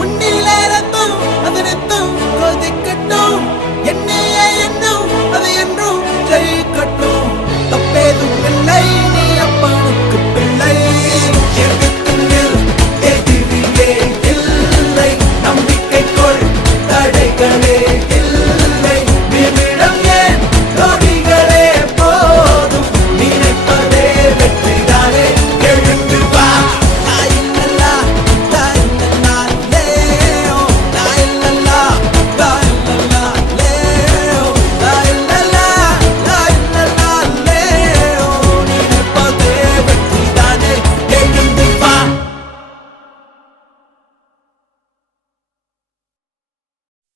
உன்னில் ரத்தம் அது ரத்தம் கொதிக்கட்டும் என்னையே எண்ணும் அது என்றும் ஜெயிக்கட்டும் தப்பேதும் இல்லை நீ அப்பனுக்கு பிள்ளை எதுக்கும் எதிரியே இல்லை நம்பிக்கை கொள் தடைகளே இல்லை நிமிடம் ஏன் நொடிகளே போதும் நினைப்பதே வெற்றிதானே எழுந்து வா தாயில்லா தாயில்லா லேயோ தாயில்லா தாயில்லா லேயோ தாயில்லா தாயில்லா லேயோ நினைப்பதே வெற்றிதானே எழுந்து வா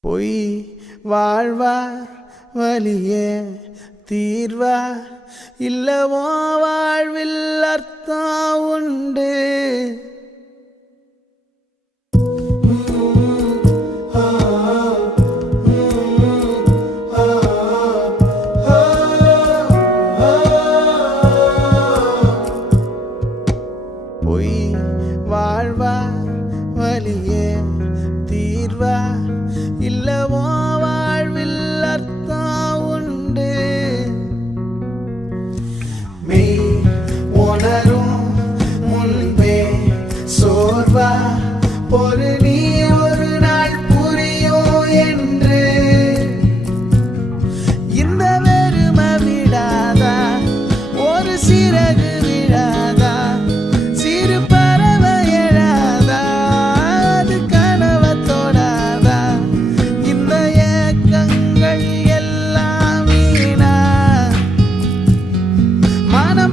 பொய் வாழ்வா வலியே தீர்வா இல்லவோ வாழ்வில் அர்த்தம் உண்டு பொய் வாழ்வா வலியே தீர்வா இல்லவோ வாழ்வில் அர்த்தம் உண்டு மெய் உணரும் முன்பே சோர்வா பொறு நீ ஒரு நாள் புரியும் என்று இந்த வெறுமை விடாதா ஒரு சிறகு விழாதா சிறு பறவை எழாதா அது கனவை தொடாதா இந்த ஏக்கங்கள் எல்லாம் வீணா மனம்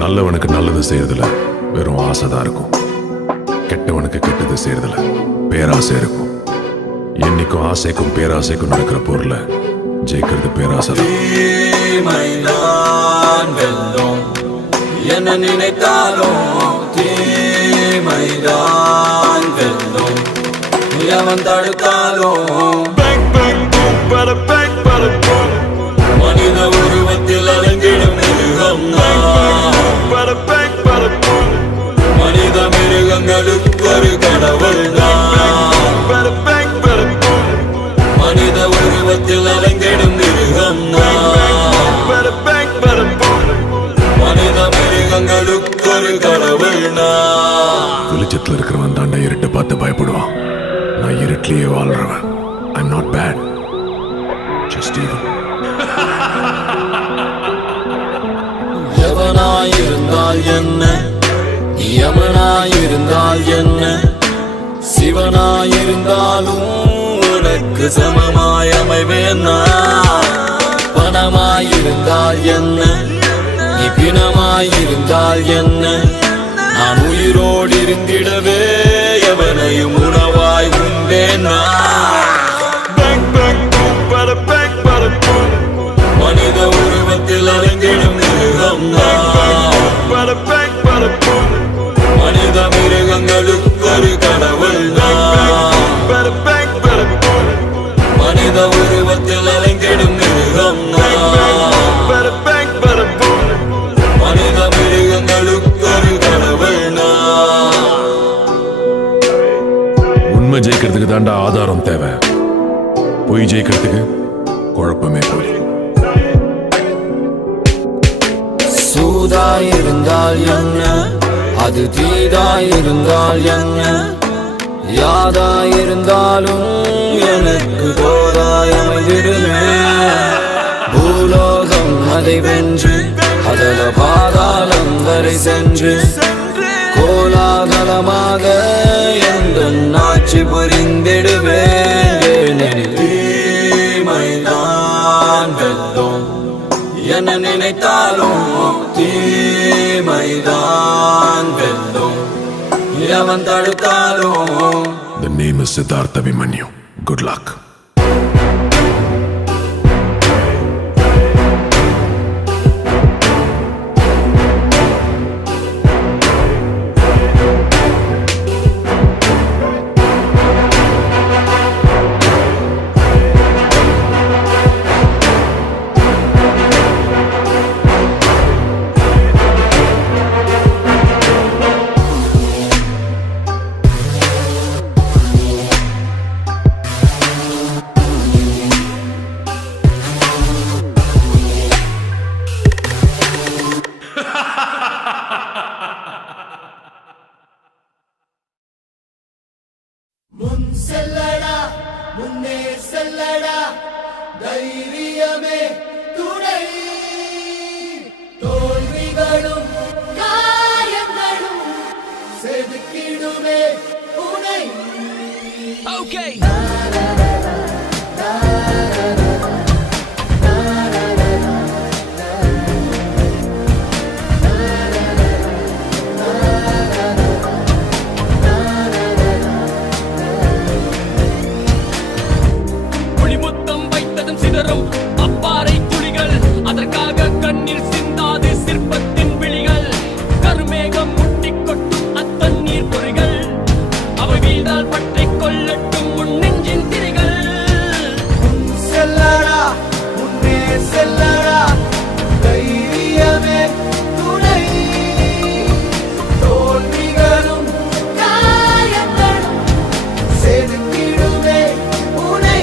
நல்லவனுக்கு நல்லது செய்யறதுல வெறும் ஆசைதான் இருக்கும். கெட்டவனுக்கு கெட்டது செய்யறதுல பேராசை இருக்கும். என்னைக்கும் ஆசைக்கும் பேராசைக்கும் நடக்கிற போர்ல ஜெயிக்கிறது பேராசை தான். தீமைதான் வெல்லும் என்ன நினைத்தாலும் தீமைதான் வெல்லும் எவன் தடுத்தாலும் மனித உருவத்தில் அலங்கிடும் மிருகம் மனித மிருகங்களுக்கு ஒரு கடவுள் மனித உருவத்தில் அலங்கிடும் மிருகம் மனித மிருகங்களுக்கு ஒரு கடவுள். வெளிச்சத்துல இருக்கிறவன் தாண்டா இருட்டை பார்த்து பயப்படுவான். நான் இருட்டிலேயே வாழ்றவன். I'm not bad, just even. எவனாயிருந்தால் என்ன, யமனாயிருந்தால் என்ன, சிவனாயிருந்தாலும் உனக்கு சமமாய் அமைவேன் நான். பணமாயிருந்தால் என்ன, நீ பிணமாயிருந்தால் என்ன, நான் உயிரோடு இருந்திடவே எவனையும் உணவாய் உண்டேன் நான். மனித உருவத்தில் அலங்கிடும் மிருகம் மனித மிருகங்களுக்கு ஒரு கடவுள் மனித உருவத்தில் அலங்கிடும் மிருகம் மனித மிருகங்களுக்கு ஒரு கடவுள். உண்மை ஜெயிக்கிறதுக்கு தாண்டா ஆதாரம் தேவை. பொய் ஜெயிக்கிறதுக்கு குழப்பமே போய். சூதாயிருந்தால் என்ன, அது தீதாயிருந்தால் என்ன, யாதாயிருந்தாலும் எனக்கு தோதாயமைதிடுமே. பூலோகம் அதை வென்று அதல பாதாளம் வரை சென்று கோலாகலமாக எந்த ஆட்சி புரிந்திடுவேன். தீமைதான் வெல்லும் என்ன நினைத்தாலும் தீமைதான் வெல்லும் எவன் தடுத்தாலும். The name is Siddhartha Abhimanyu. Good luck. முன் செல்லடா முன்னே செல்லடா தைரியமே துணை தோல்விகளும் காயங்களும் செதுக்கிடுமே உனை. Okay. அப்பாறை துளிகள் அதற்காக கண்ணீர் சிந்தாது சிற்பத்தின் விழிகள் கருமேகம் முட்டி கொட்டும் அத்தண்ணீர் பொறிகள் அவை வீழ்ந்தால் பற்றி கொள்ளட்டும் உன் நெஞ்சின் திரிகள். செல்லடா முன்னே செல்லடா தைரியமே துணை தோல்விகளும் காயங்களும் செதுக்கிடுமே உனை.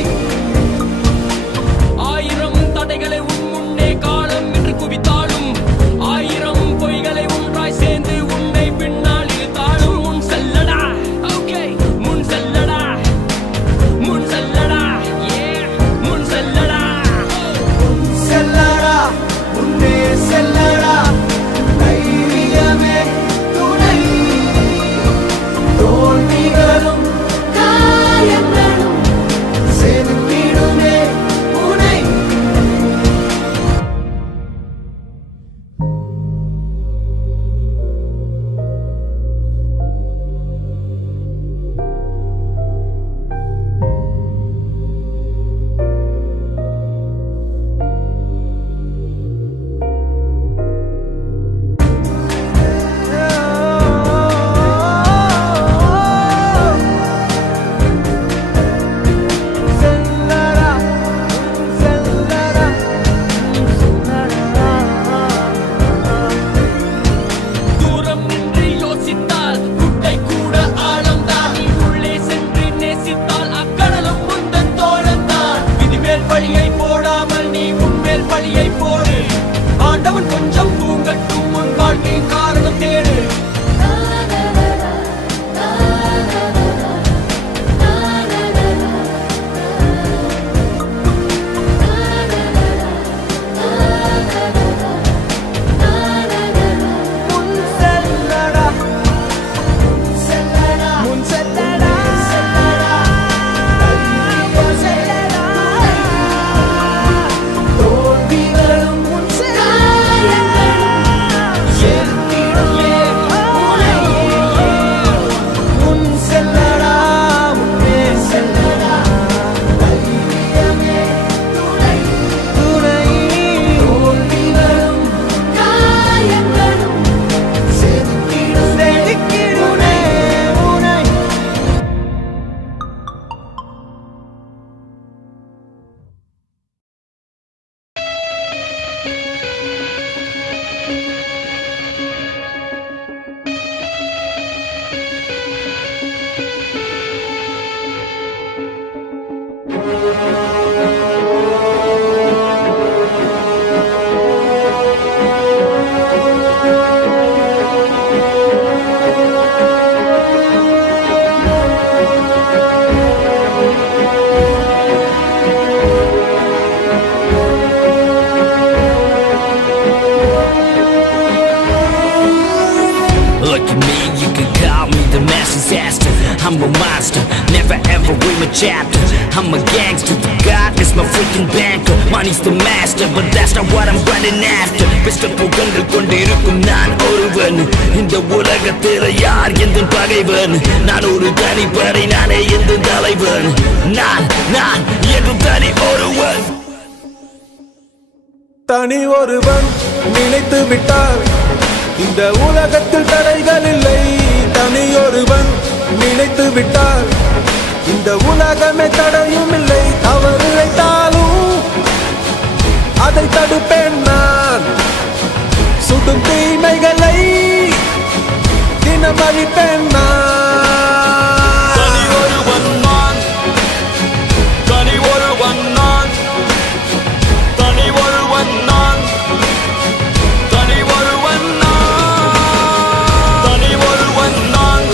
ஆயிரம் தடைகளை உன் முன்னே காலம் என்று குவித்தாலும் ஆயிரம் பொய்களை ஒன்றாய் சேர்ந்து உன்னை பின்னால் இழுத்தாலும் முன் செல்லடா. ஓகே முன் செல்லடா முன் செல்லடா முன் செல்லடா செல்லடா பழியை போடாமல் நீ உன்மேல் பழியை போடு ஆண்டவன் கொஞ்சம் தூங்கட்டும் உன் வாழ்க்கை காரணம் தேடு Look at me, you can call me the mass disaster. I'm a monster, never ever read my chapter. I'm a gangster, the God is my freaking banker. Money's the master, but that's not what I'm running after. Pistol புகழ்கள் கொண்டிருக்கும் நான் ஒருவன். இந்த உலகத்தில் யார் எந்த பகைவன்? நான் ஒரு தனிப்படை, நானே எந்த தலைவன். நான் எந்த தனி ஒருவன். தனி ஒருவன் நினைத்து விட்டார் இந்த உலகத்தில் தடைகள் இல்லை. தனியொருவன் நினைத்து விட்டார் இந்த உலகமே தடையும் இல்லை. தவறு இழைத்தாலும் அதை தடுப்பேன் நான். சுடும் தீமைகளை தினம் அழிப்பேன் நான். தனி ஒருவன் நான், தனி ஒருவன் நான், தனி ஒருவன் நான், தனி ஒருவன் நான், தனி ஒருவன் நான்.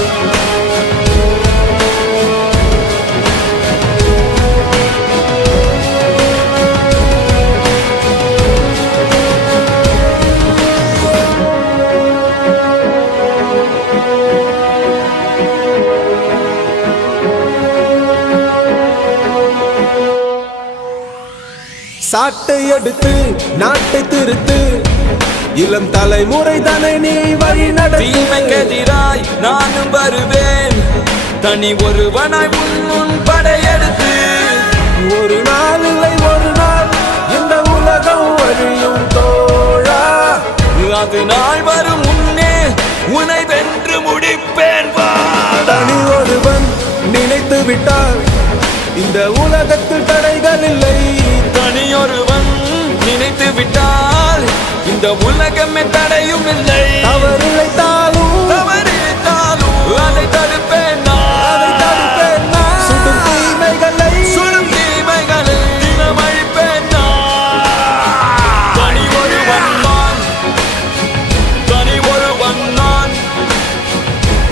சாட்டை எடுத்து நாட்டை திருத்து, இளம் தலைமுறை தானே நீ வழி நடத்து. தீமைக்கெதிராய் நானும் வருவேன், தனி ஒருவனாய் உன் படையெடுத்து. ஒரு நாள் இல்லை ஒரு நாள் இந்த உலகம் அழியும் தோழா. அது நாள் வரும் முன்னே உன்னை வென்று முடிப்பேன் வா. தனி ஒருவன் நினைத்து விட்டார் இந்த உலகத்தில் தடைகள் இல்லை. தனியொருவன் நினைத்து விட்டால் இந்த உலகமே தடையும் இல்லை. தவறு இழைத்தாலும் அதை தடுப்பேன் நான், அதை தடுப்பேன் நான். சுடும் தீமைகளை தினம் அழிப்பேன் நான். தனி ஒருவன் நான், தனி ஒருவன் நான்,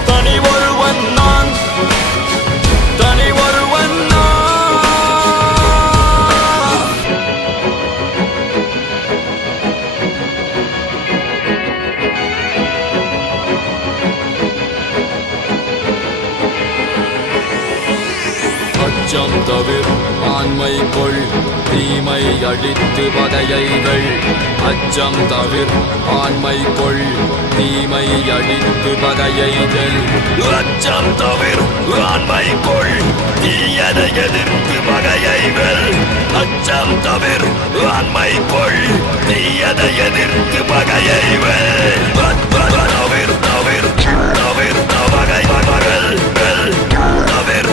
தனி ஒருவன் நான், தனி ஒருவன் நான். அச்சம் தவிர ஆண்மை கொள், தீமை அழித்து பகையைகள். அச்சம் தவிர ஆண்மை கொள், தீமை அழித்து பகையைகள். அச்சம் தவிர ஆண்மை கொள், தீயதை எதிர்த்து பகையைகள். அச்சம் தவிர ஆண்மை கொள், தீயதை எதிர்த்து பகையைகள். தவிர தவிர தவிர பகை பகல் தவிர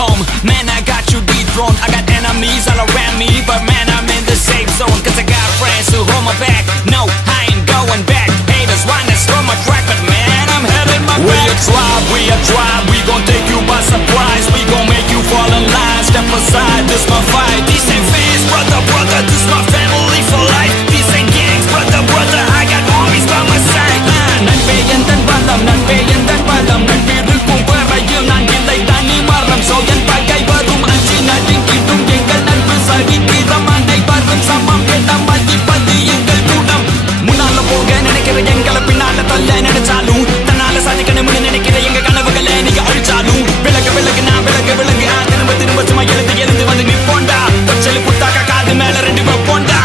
home. Man, I got you dethroned. I got enemies all around me, but man, I'm in the safe zone. Cause I got friends who hold my back. No, I ain't going back. Haters wanna slow my track, but man, I'm heading my back. We a tribe, we gon' take you by surprise. We gon' make you fall in line. Step aside, this my fight. These ain't fans, brother, brother, this my family for life. These ain't gangs, brother, brother, I got armies by my side. நண்பே எந்தன் பலம், நண்பே எந்தன் பலம். நட்பிருக்கும் வரையில் நான் இல்லை தனி மரம். So என் பகை வரும் அஞ்சி நடுங்கிடும் எங்கள் நட்பு சரித்திரம் அனைவரும் சமம் என மதிப்பது எங்கள் குணம். முன்னால போக நினைக்கிற எங்களை பின்னால தள்ள நினைச்சாலும் தன்னால சாதிக்கணும்னு நினைக்கிற எங்க கனவுகளை நீங்க அழிச்சாலும் விலகு விலகு நான் விலகு விலகு திரும்ப திரும்ப சும்மா எழுந்து வந்து நிப்போண்டா. கொச்சலு புத்தாக்க காது மேல ரெண்டு வைப்போண்டா.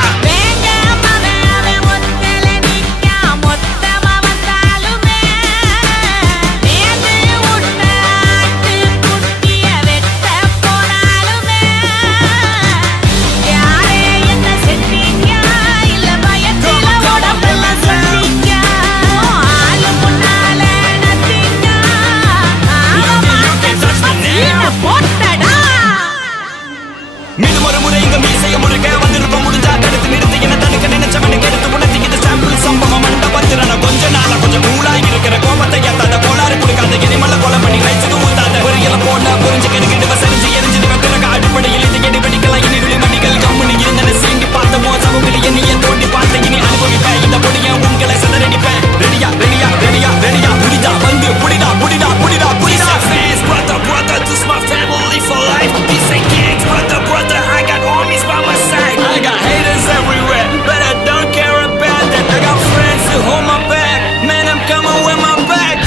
மீண்டும் ஒரு முறை இங்க மீசைய முழுக்க வந்திருப்போம். முடிஞ்சா தடுத்து நிறுத்தி என்ன தடுக்க நினைச்சவனுக்கு எடுத்து உணர்த்திக்கிட்டு சாம்பிள் சம்பவம் மண்ட பத்திரன கொஞ்ச நாளா கொஞ்சம் கூலாகி இருக்கிற கோபத்தை ஏத்தாத கோளாறு கொடுக்காத எரிமலை கொலை பண்ணி ரைச்சுக்கு ஊத்தாத ஒரு இல போன புரிஞ்சு கெடுக்கிட்டு வசரிஞ்சு எரிஞ்சிட்டு பிறகு அடிப்படையில் இது கெடு வெடிக்கலாம். இனி விழி மணிகள் கம்முனு இருந்தன சீங்கி பார்த்த மோசமும் என்னைய தோண்டி பார்த்த இனி அனுபவிப்பேன். இந்த பொடிய உங்களை சதறடிப்பேன். ரெடியா ரெடியா ரெடியா ரெடியா புடிதா வந்து புடிடா புடிடா புடிடா புடிடா. Fans, brother, brother, this my family for life. These ain't gangs, brother, brother, I got armies by my side. I got haters everywhere, but I don't care about that. I got friends who hold my back. Man, I'm coming with my back.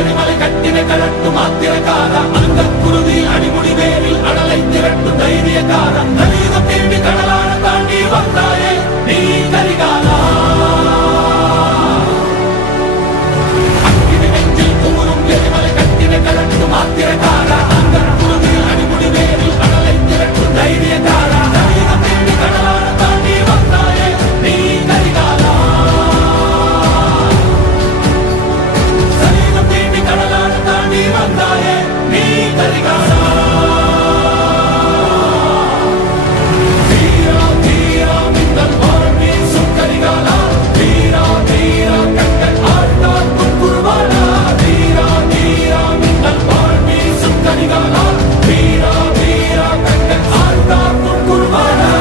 எரிமலை கட்டினை கலட்டும் ஆத்திரக்கார அந்த குருதி அடிமுடி வேரில் அடலை திரட்டும் தைரியக்கார நலீகம் தேடி கடலான தாண்டி வந்தாயே நீ கரிகாலா. அக்கினி நெஞ்சில் குமுறும் எரிமலை கட்டினை கலட்டும் ஆத்திரக்கார அந்த குருதி அடிமுடி வேரில் அடலை திரட்டும் தைரியக்கார நலீகம் தேடி கடலான தாண்டி வந்தாயே நீ கரிகாலா. கடலான தாண்டி வந்தாயே நீ கரிகாலா. தீரா தீரா மின்னல் வாழ்வி சுக்கரிகாலா. தீரா தீரா கண்கள் ஆழ்ந்தாக்கும் குருவாலா. தீரா தீரா மின்னல் வாழ்வி சுக்கரிகாலா. தீரா தீரா கண்கள் ஆழ்ந்தாக்கும் குருவாலா.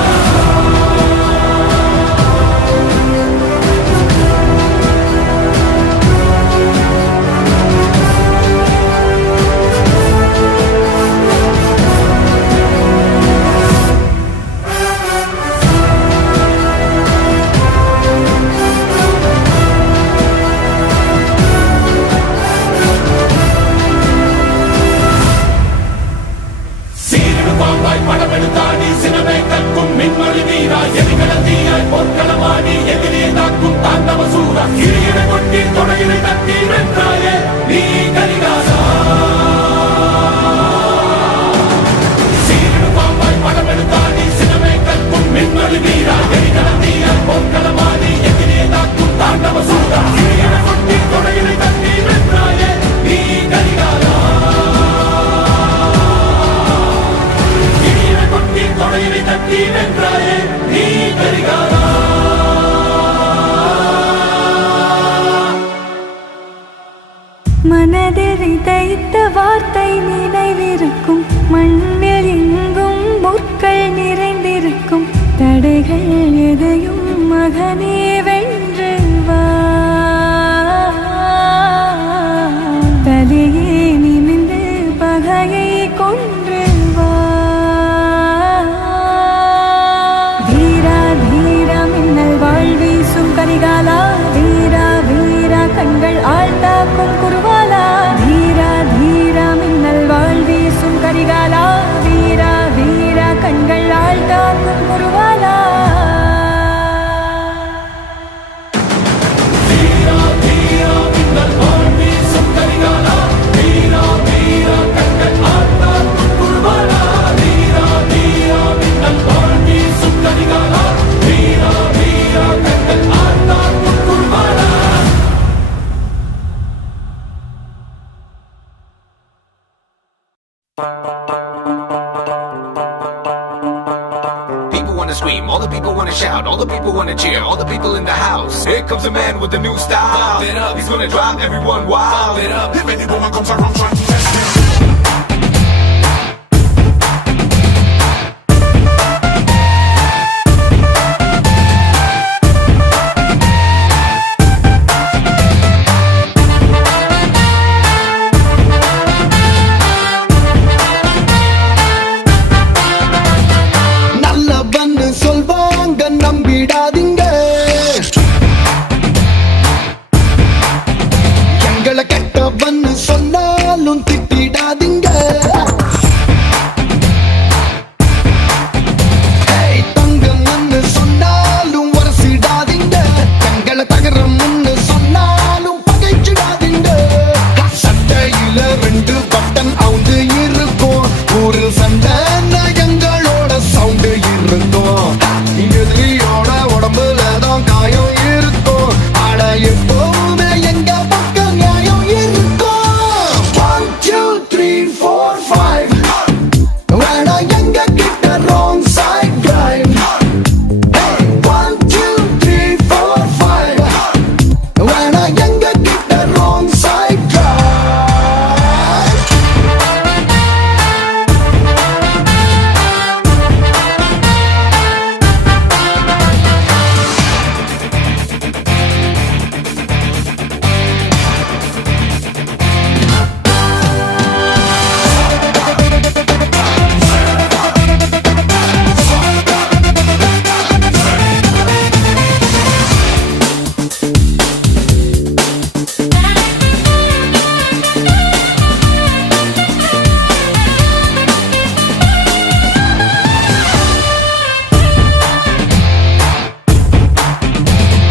படமெடுத்தாடி சினமே கற்கும் மின்மொழி வீரா. எதிகளத்தீயாய் பொற்களமாடி எதிரே தாக்கும் தாண்டவ சூரா. கிரியினை கொட்டி தொடையினை தட்டி வென்றாயே நீ கரிகாலா. சீரிடு பாம்பாய் படமெடுத்தாடி சினமே கற்கும் மின்மொழி வீரா. எதிகளத்தீயாய் பொற்களமாடி எதிரே தாக்கும் தாண்டவ சூரா. கிரியினை கொட்டி தொடையினை தட்டி வென்றாயே நீ கரிகாலா. தொடையினை தட்டி வென்றாயே நீ கரிகாலா. மனதில் விதைத்த வார்த்தை நினைவிருக்கும் உடனே வென்று வா தலையே நிமிந்து பகையை கொன்று வா வீரா வீரா மின்னல் வாழ் வீசும் கரிகாலா வீரா வீரா கண்கள் ஆழ்த்தாக்கும் குருவாலா வீரா வீரா மின்னல் வாழ் வீசும் கரிகாலா வீரா வீரா கண்கள் ஆழ்த்தாக்கும் குருவாலா People wanna scream, all the people wanna shout, all the people wanna cheer, all the people in the house. Here comes a man with a new style. Pump it up. He's gonna drive everyone wild. Pump it up. If any woman comes around trying to test him. நல்லவன்னு சொல்வாங்க நம்பிடாதீங்க எங்களை கெட்டவன்னு சொன்னாலும் திட்டிடாதீங்க ஏய், தங்கம்னு சொன்னாலும் வரசிடாதீங்க எங்களை தகரம்னு சொன்னாலும் பகைச்சிடாதீங்க சட்டையில 2 button அவுந்து இருக்கும் ஒரு சண்டை எங்களோட சவுண்டு இருக்கும் எதிரியோட உடம்புல தான் காயம் இருக்கும் ஆனா எப்பவுமே எங்க பக்கம் நியாயம் இருக்கும் 1 2 3 4 5 வேணா எங்க கிட்ட wrong side drive. Hey, 1 2 3 4 5 வேணா எங்க கிட்ட wrong side drive.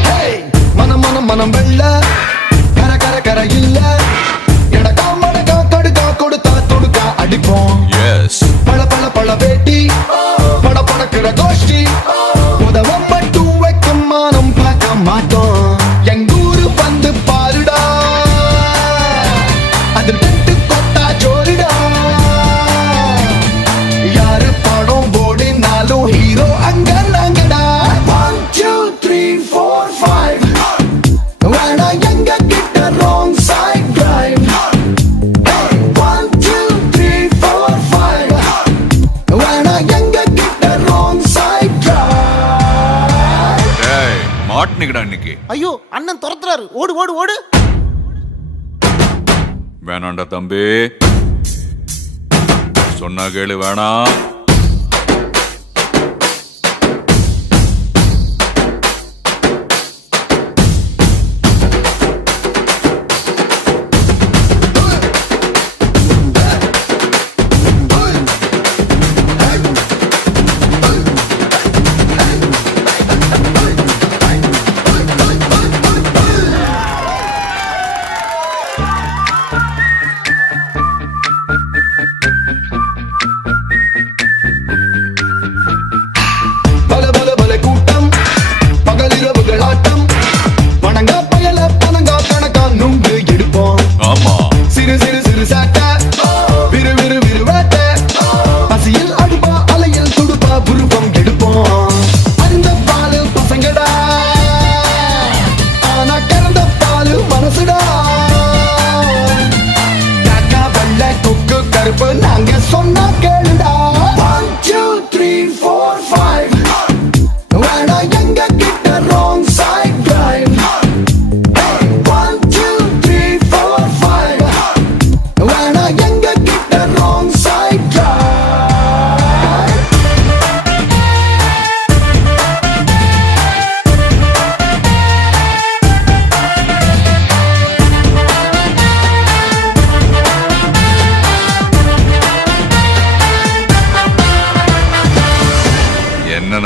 Hey, மனம் வெள்ள கர கர கர இல்ல எடக்கா மடக்கா கடுக்கா கொடுத்தா தொடுக்கா அடிப்போம் பழ பழ பழ வேட்டி பட படக்கிற கோஷ்டி உதவம் மட்டும் வைக்கும் மானம் பார்க்க மாட்டோம் எங்கூரு வந்து பாருடா அது டென்ட் கொட்டா ஜோரிடா யாரு படம் போடினாலும் ஹீரோ அங்க நாங்கடா 1 2 3 4 5 வேணா எங்க கிட்ட wrong side drive. Hey, 1 2 3 4 5 வேணா எங்க கிட்ட wrong side drive. மாட்டினிக்கடா இன்னைக்கு. ஐயோ அண்ணன் துரத்துறாரு ஓடு ஓடு ஓடு வேணாண்டா தம்பி, சொன்னா கேளு, வேணாம்.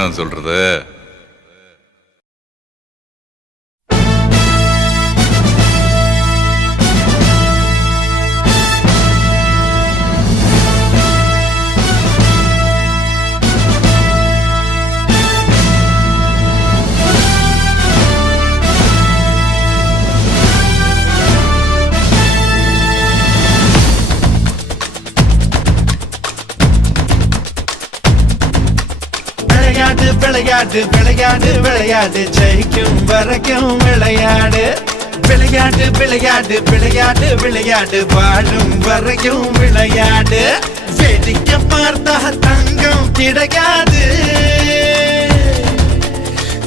நான் சொல்றது? விளையாடு விளையாடு விளையாடு ஜெயிக்கும் வரைக்கும் விளையாடு விளையாடு விளையாடு விளையாடு விளையாடு வாழும் வரைக்கும் விளையாடு வேடிக்கை பார்த்தா தங்கம் கிடைக்காது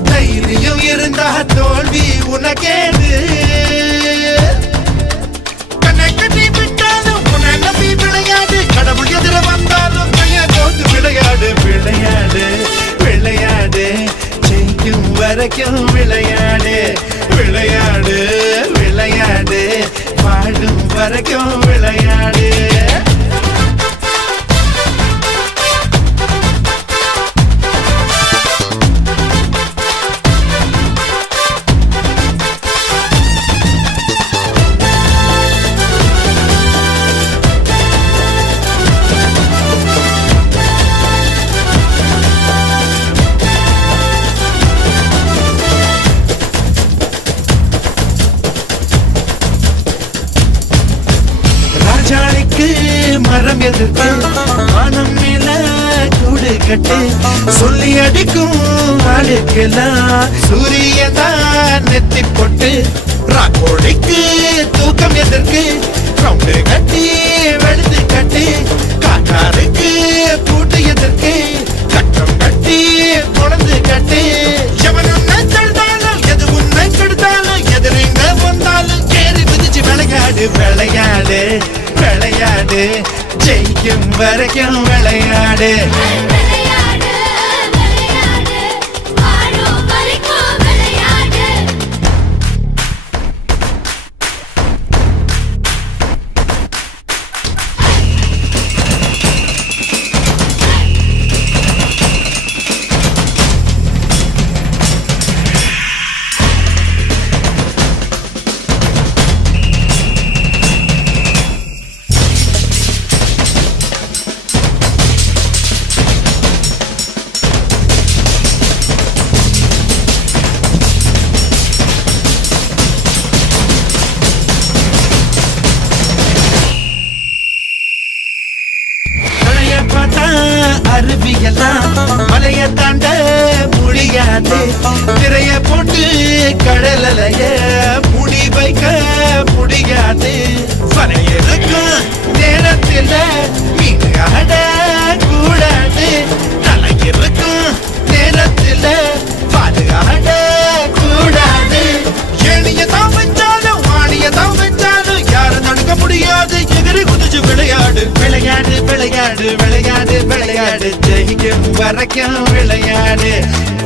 தைரியம் இருந்தா தோல்வி உனக்கேது கண்ணை கட்டி விட்டாலும் உன்னை நம்பி விளையாடு கடவுள் எதிர வந்தாலும் கையை கோத்து விளையாடு விளையாடு விளையாடு ஜெயிக்கும் வரைக்கும் விளையாடு விளையாடு விளையாடு வாழும் வரைக்கும் விளையாடு மரம் எதிர்த்து மனம் மேல கூடு கட்டு சொல்லி அடிக்கும் ஆளுக்கெல்லாம் சூரியன் தான் நெத்தி போட்டு ராக்கோடிக்கு தூக்கம் எதற்கு ரவுண்டு கட்டி வெளுத்து கட்டி காக்காருக்கு பூட்டு எதற்கு கட்டம் கட்டி குழந்து கட்டி எவன் உன்னை தடுத்தாலும் எது உன்னை கெடுத்தாலும் எதிரிங்க வந்தாலும் கேறி குதிச்சு விளையாடு விளையாடு விளையாடு ஜெயிக்கும் வரைக்கும் விளையாடு அருவியெல்லாம் மலைய தாண்ட முடியாது திரைய போட்டு கடலைய முடி வைக்க முடியாது வரையிருக்கும் நேரத்தில் மீன் ஆட கூடாது தலையிருக்கும் நேரத்தில் பாடு ஆட கூடாது ஏனிய தான் வச்சாலும் வாணிய தான் வச்சாலும் யாரும் தடுக்க முடியாது எதிரி குதிச்சு விளையாடு விளையாடு விளையாடு விளையாடு விளையாடு ஜெயிக்கும் வரைக்கும் விளையாடு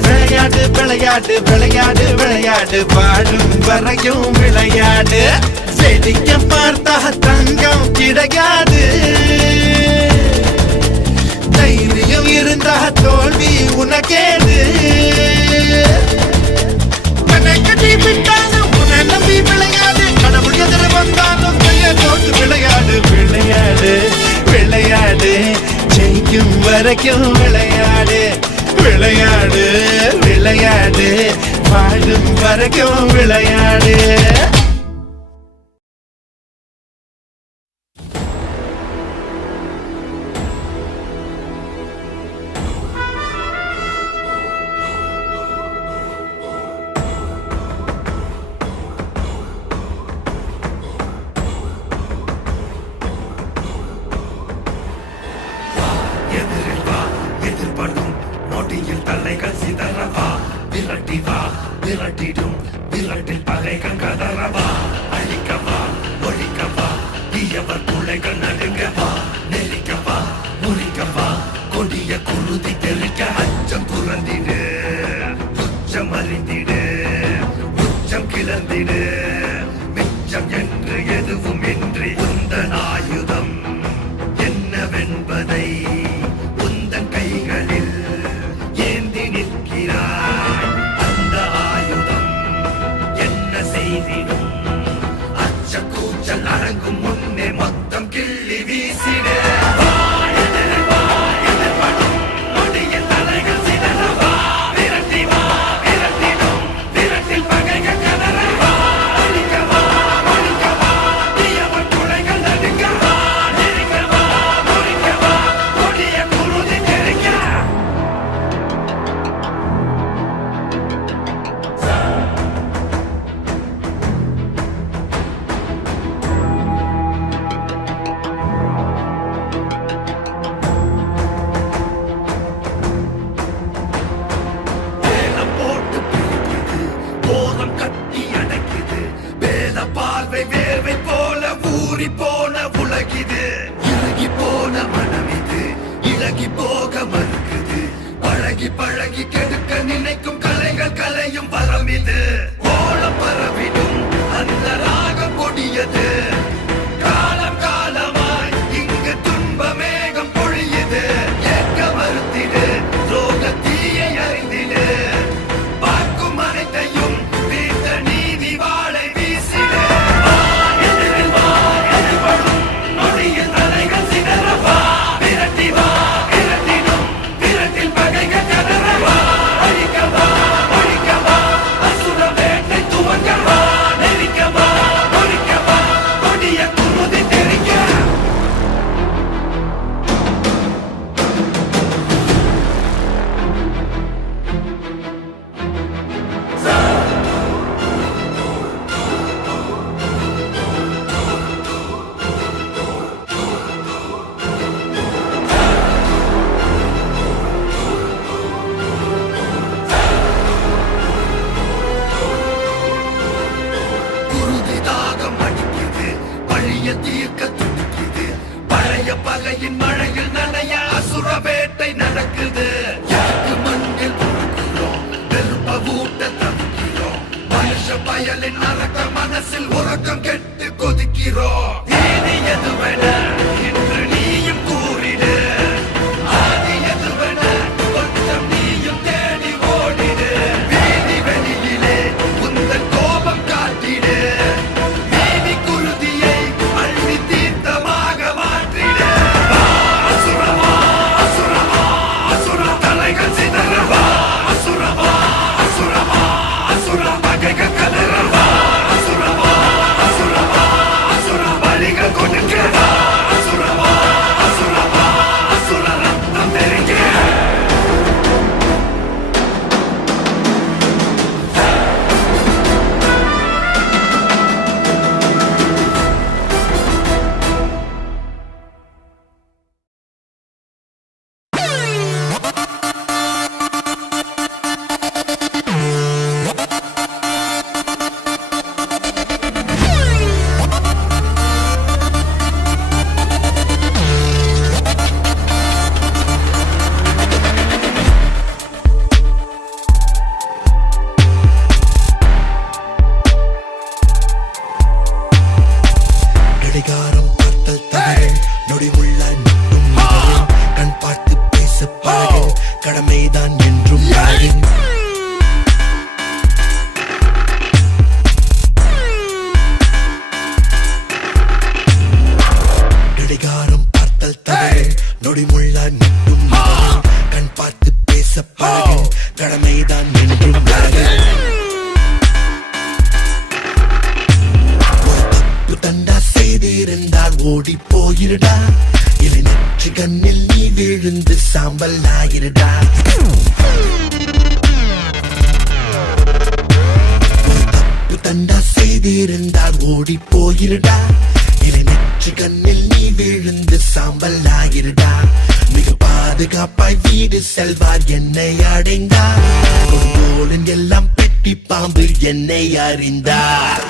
விளையாடு விளையாடு விளையாடு விளையாடு வாழும் வரைக்கும் விளையாடு வேடிக்கை பார்த்தா தங்கம் கிடைக்காது தைரியம் இருந்தா தோல்வி உனக்கேது கண்ணை கட்டி விட்டாலும் உன்னை நம்பி விளையாடு கடவுள் எதிர வந்தாலும் கையை கோத்து விளையாடு விளையாடு விளையாடு ஜெயிக்கும் வரைக்கும் விளையாடு விளையாடு விளையாடு வாழும் வரைக்கும் விளையாடு விரட்டிடும் விரட்டில் பகை கங்கதரவா ஊஞ்சல் அடங்கும் முன்னே மொத்தம் கிள்ளி வீசிடு போன உலகிது இலகி போன மனம் இது இலகி போக மறுக்குது பழகி பழகி கெடுக்க நினைக்கும் கலைகள் கலையும் வரம் இது கோலம் பரவிடும் அந்த ராகம் கொடியது காலம் காலமாய் இங்கு துன்ப மேகம் பொழியுது ஏற்க மறுத்திடு ரோக தீயை அறிந்திடு பார்க்கும் அனைத்தையும் வீட்ட நீதி வாழை வீசிடு தீர்க்க துடிக்குது பழைய பகையின் மழையில் நனைய அசுர வேட்டை நடக்குது எனக்கு மண்ணில் உருக்குறோம் வெறுப்ப ஊட்ட தவிக்கிறோம் மனுஷ பயலின் அரக்க மனசில் உறக்கம் கெட்டு கொதிக்கிறோம் நீதி எதுவென இன்று நீயும் கூறிடு ஆதி எதுவென கொஞ்சம் நீயும் தேடி ஓடிடு வீதி வெளியிலே உந்தன் கோபம் காட்டிடு ஓடி போயிருடா இலை நெற்றி கண்ணில் நீ விழுந்து சாம்பல் ஆயிருடா தப்பு தண்டா செய்திருந்தால் ஓடி போயிருடா இலை நெற்றி கண்ணில் நீ விழுந்து சாம்பல் ஆயிருடா மிக பாதுகாப்பாய் வீடு செல்வார் என்னை அடைந்தார் கொடுங்கோலன் எல்லாம் பெட்டி பாம்பு என்னை அறிந்தார்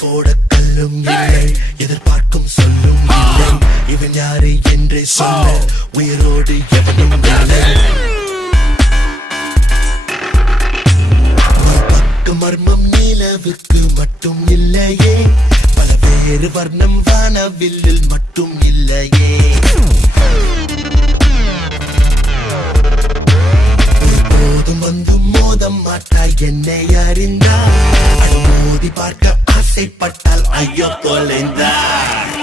போட கல்லும் இல்லை எதிர்பார்க்கும் சொல்லும் இல்லை இவன் யாரு என்றே சொல்ல உயிரோடு எவனும் இல்லை பக்க மர்மம் நிலவுக்கு மட்டும் இல்லையே பல வேறு வர்ணம் வானவில்லில் மட்டும் இல்லையே போதும் வந்து மோதம் மாட்டாய் என்னை அறிந்தாய் மோதி பார்க்க ஆசைப்பட்டால் ஐயோ தொலைந்தாய்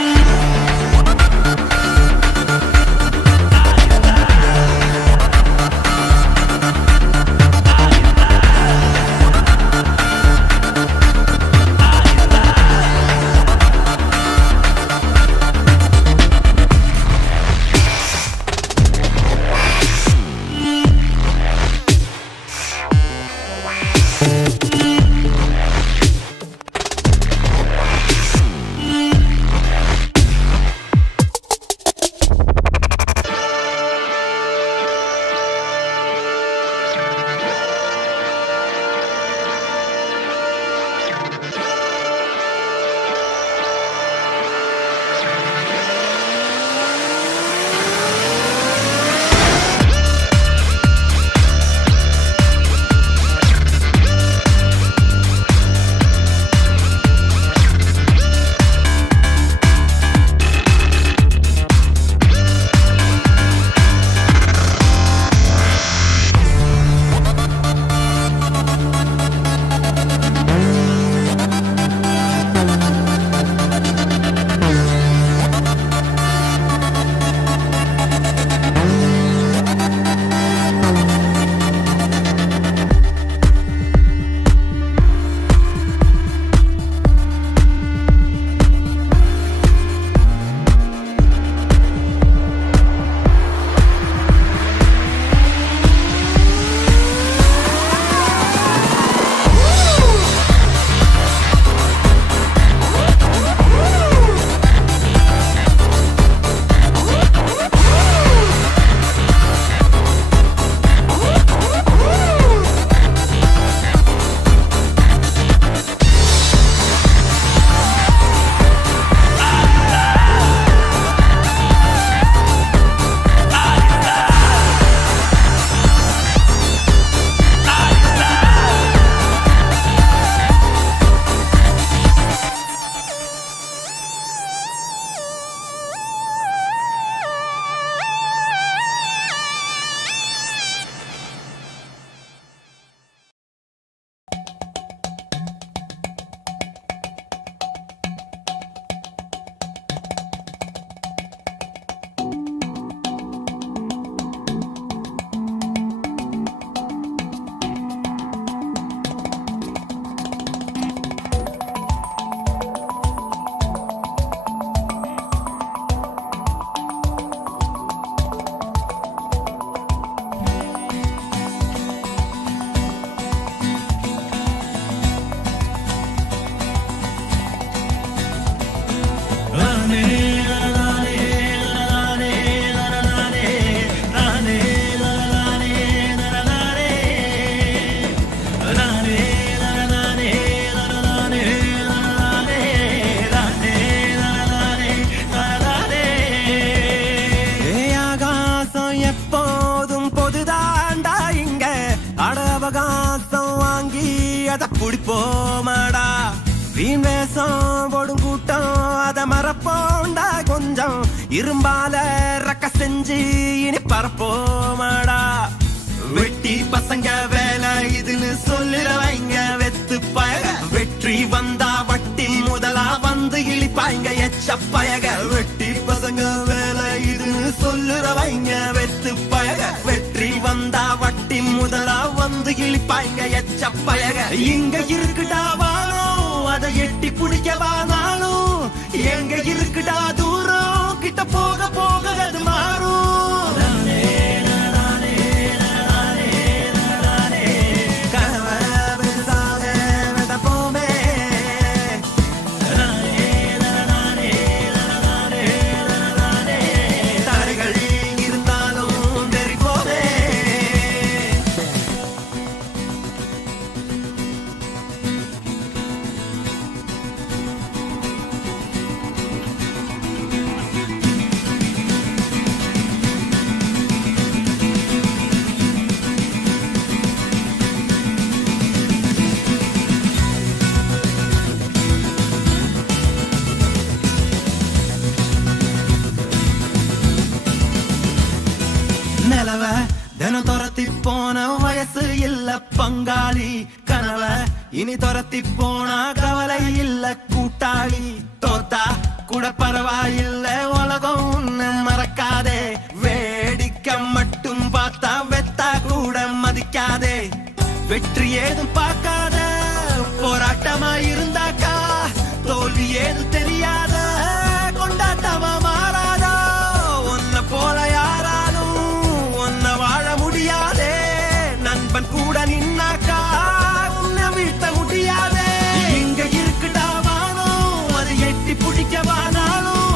குடிப்போமாடா வீண் வேஷம் போடும் கூட்டம் அத மறப்போண்டா கொஞ்சம் இரும்பால ரக்க செஞ்சு இனி பரப்போமாடா வெட்டி பசங்க வேலை இதுன்னு சொல்லுறவங்க வெத்து பயக வெற்றி வந்தா வட்டி முதலா வந்து இழிப்பாங்க எச்ச பயக வெட்டி பசங்க வேலை இதுன்னு சொல்லுறவங்க வெத்து பயக வெற்றி வந்தா வட்டி முதலா வந்து இழிப்பாங்க எச்ச பயக இங்க இருக்குடா வாழும் அதை எட்டி பிடிக்க வானாலும் எங்க இருக்குடா தூரம் கிட்ட போக போக அது மாறும் போன வயசு இல்ல பங்காளி கனவ இனி துரத்தி போனா கவலை இல்ல கூட்டாளி தோத்தா கூட பரவாயில்ல உலகம் உன்னை மறக்காதே வேடிக்கை மட்டும் பார்த்தா வெத்தா கூட மதிக்காதே வெற்றி ஏதும் பார்க்காத போராட்டமா இருந்தாக்கா தோல்வி ஏதும் தெரியாத கொண்டாட்டமா மாறாதா உன்னை போல யாராலும் உன்னை வாழ முடியாதே நண்பன் கூட நின்னாக்கா உன்னை வீழ்த்த முடியாதே எங்க இருக்குடா வானம் அது எட்டி பிடிக்கவானாலும்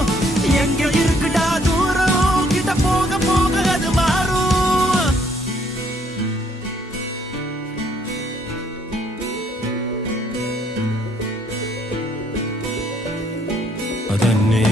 எங்க இருக்குடா தூரம் கிட்ட போக போக அது மாறும் அதன்னே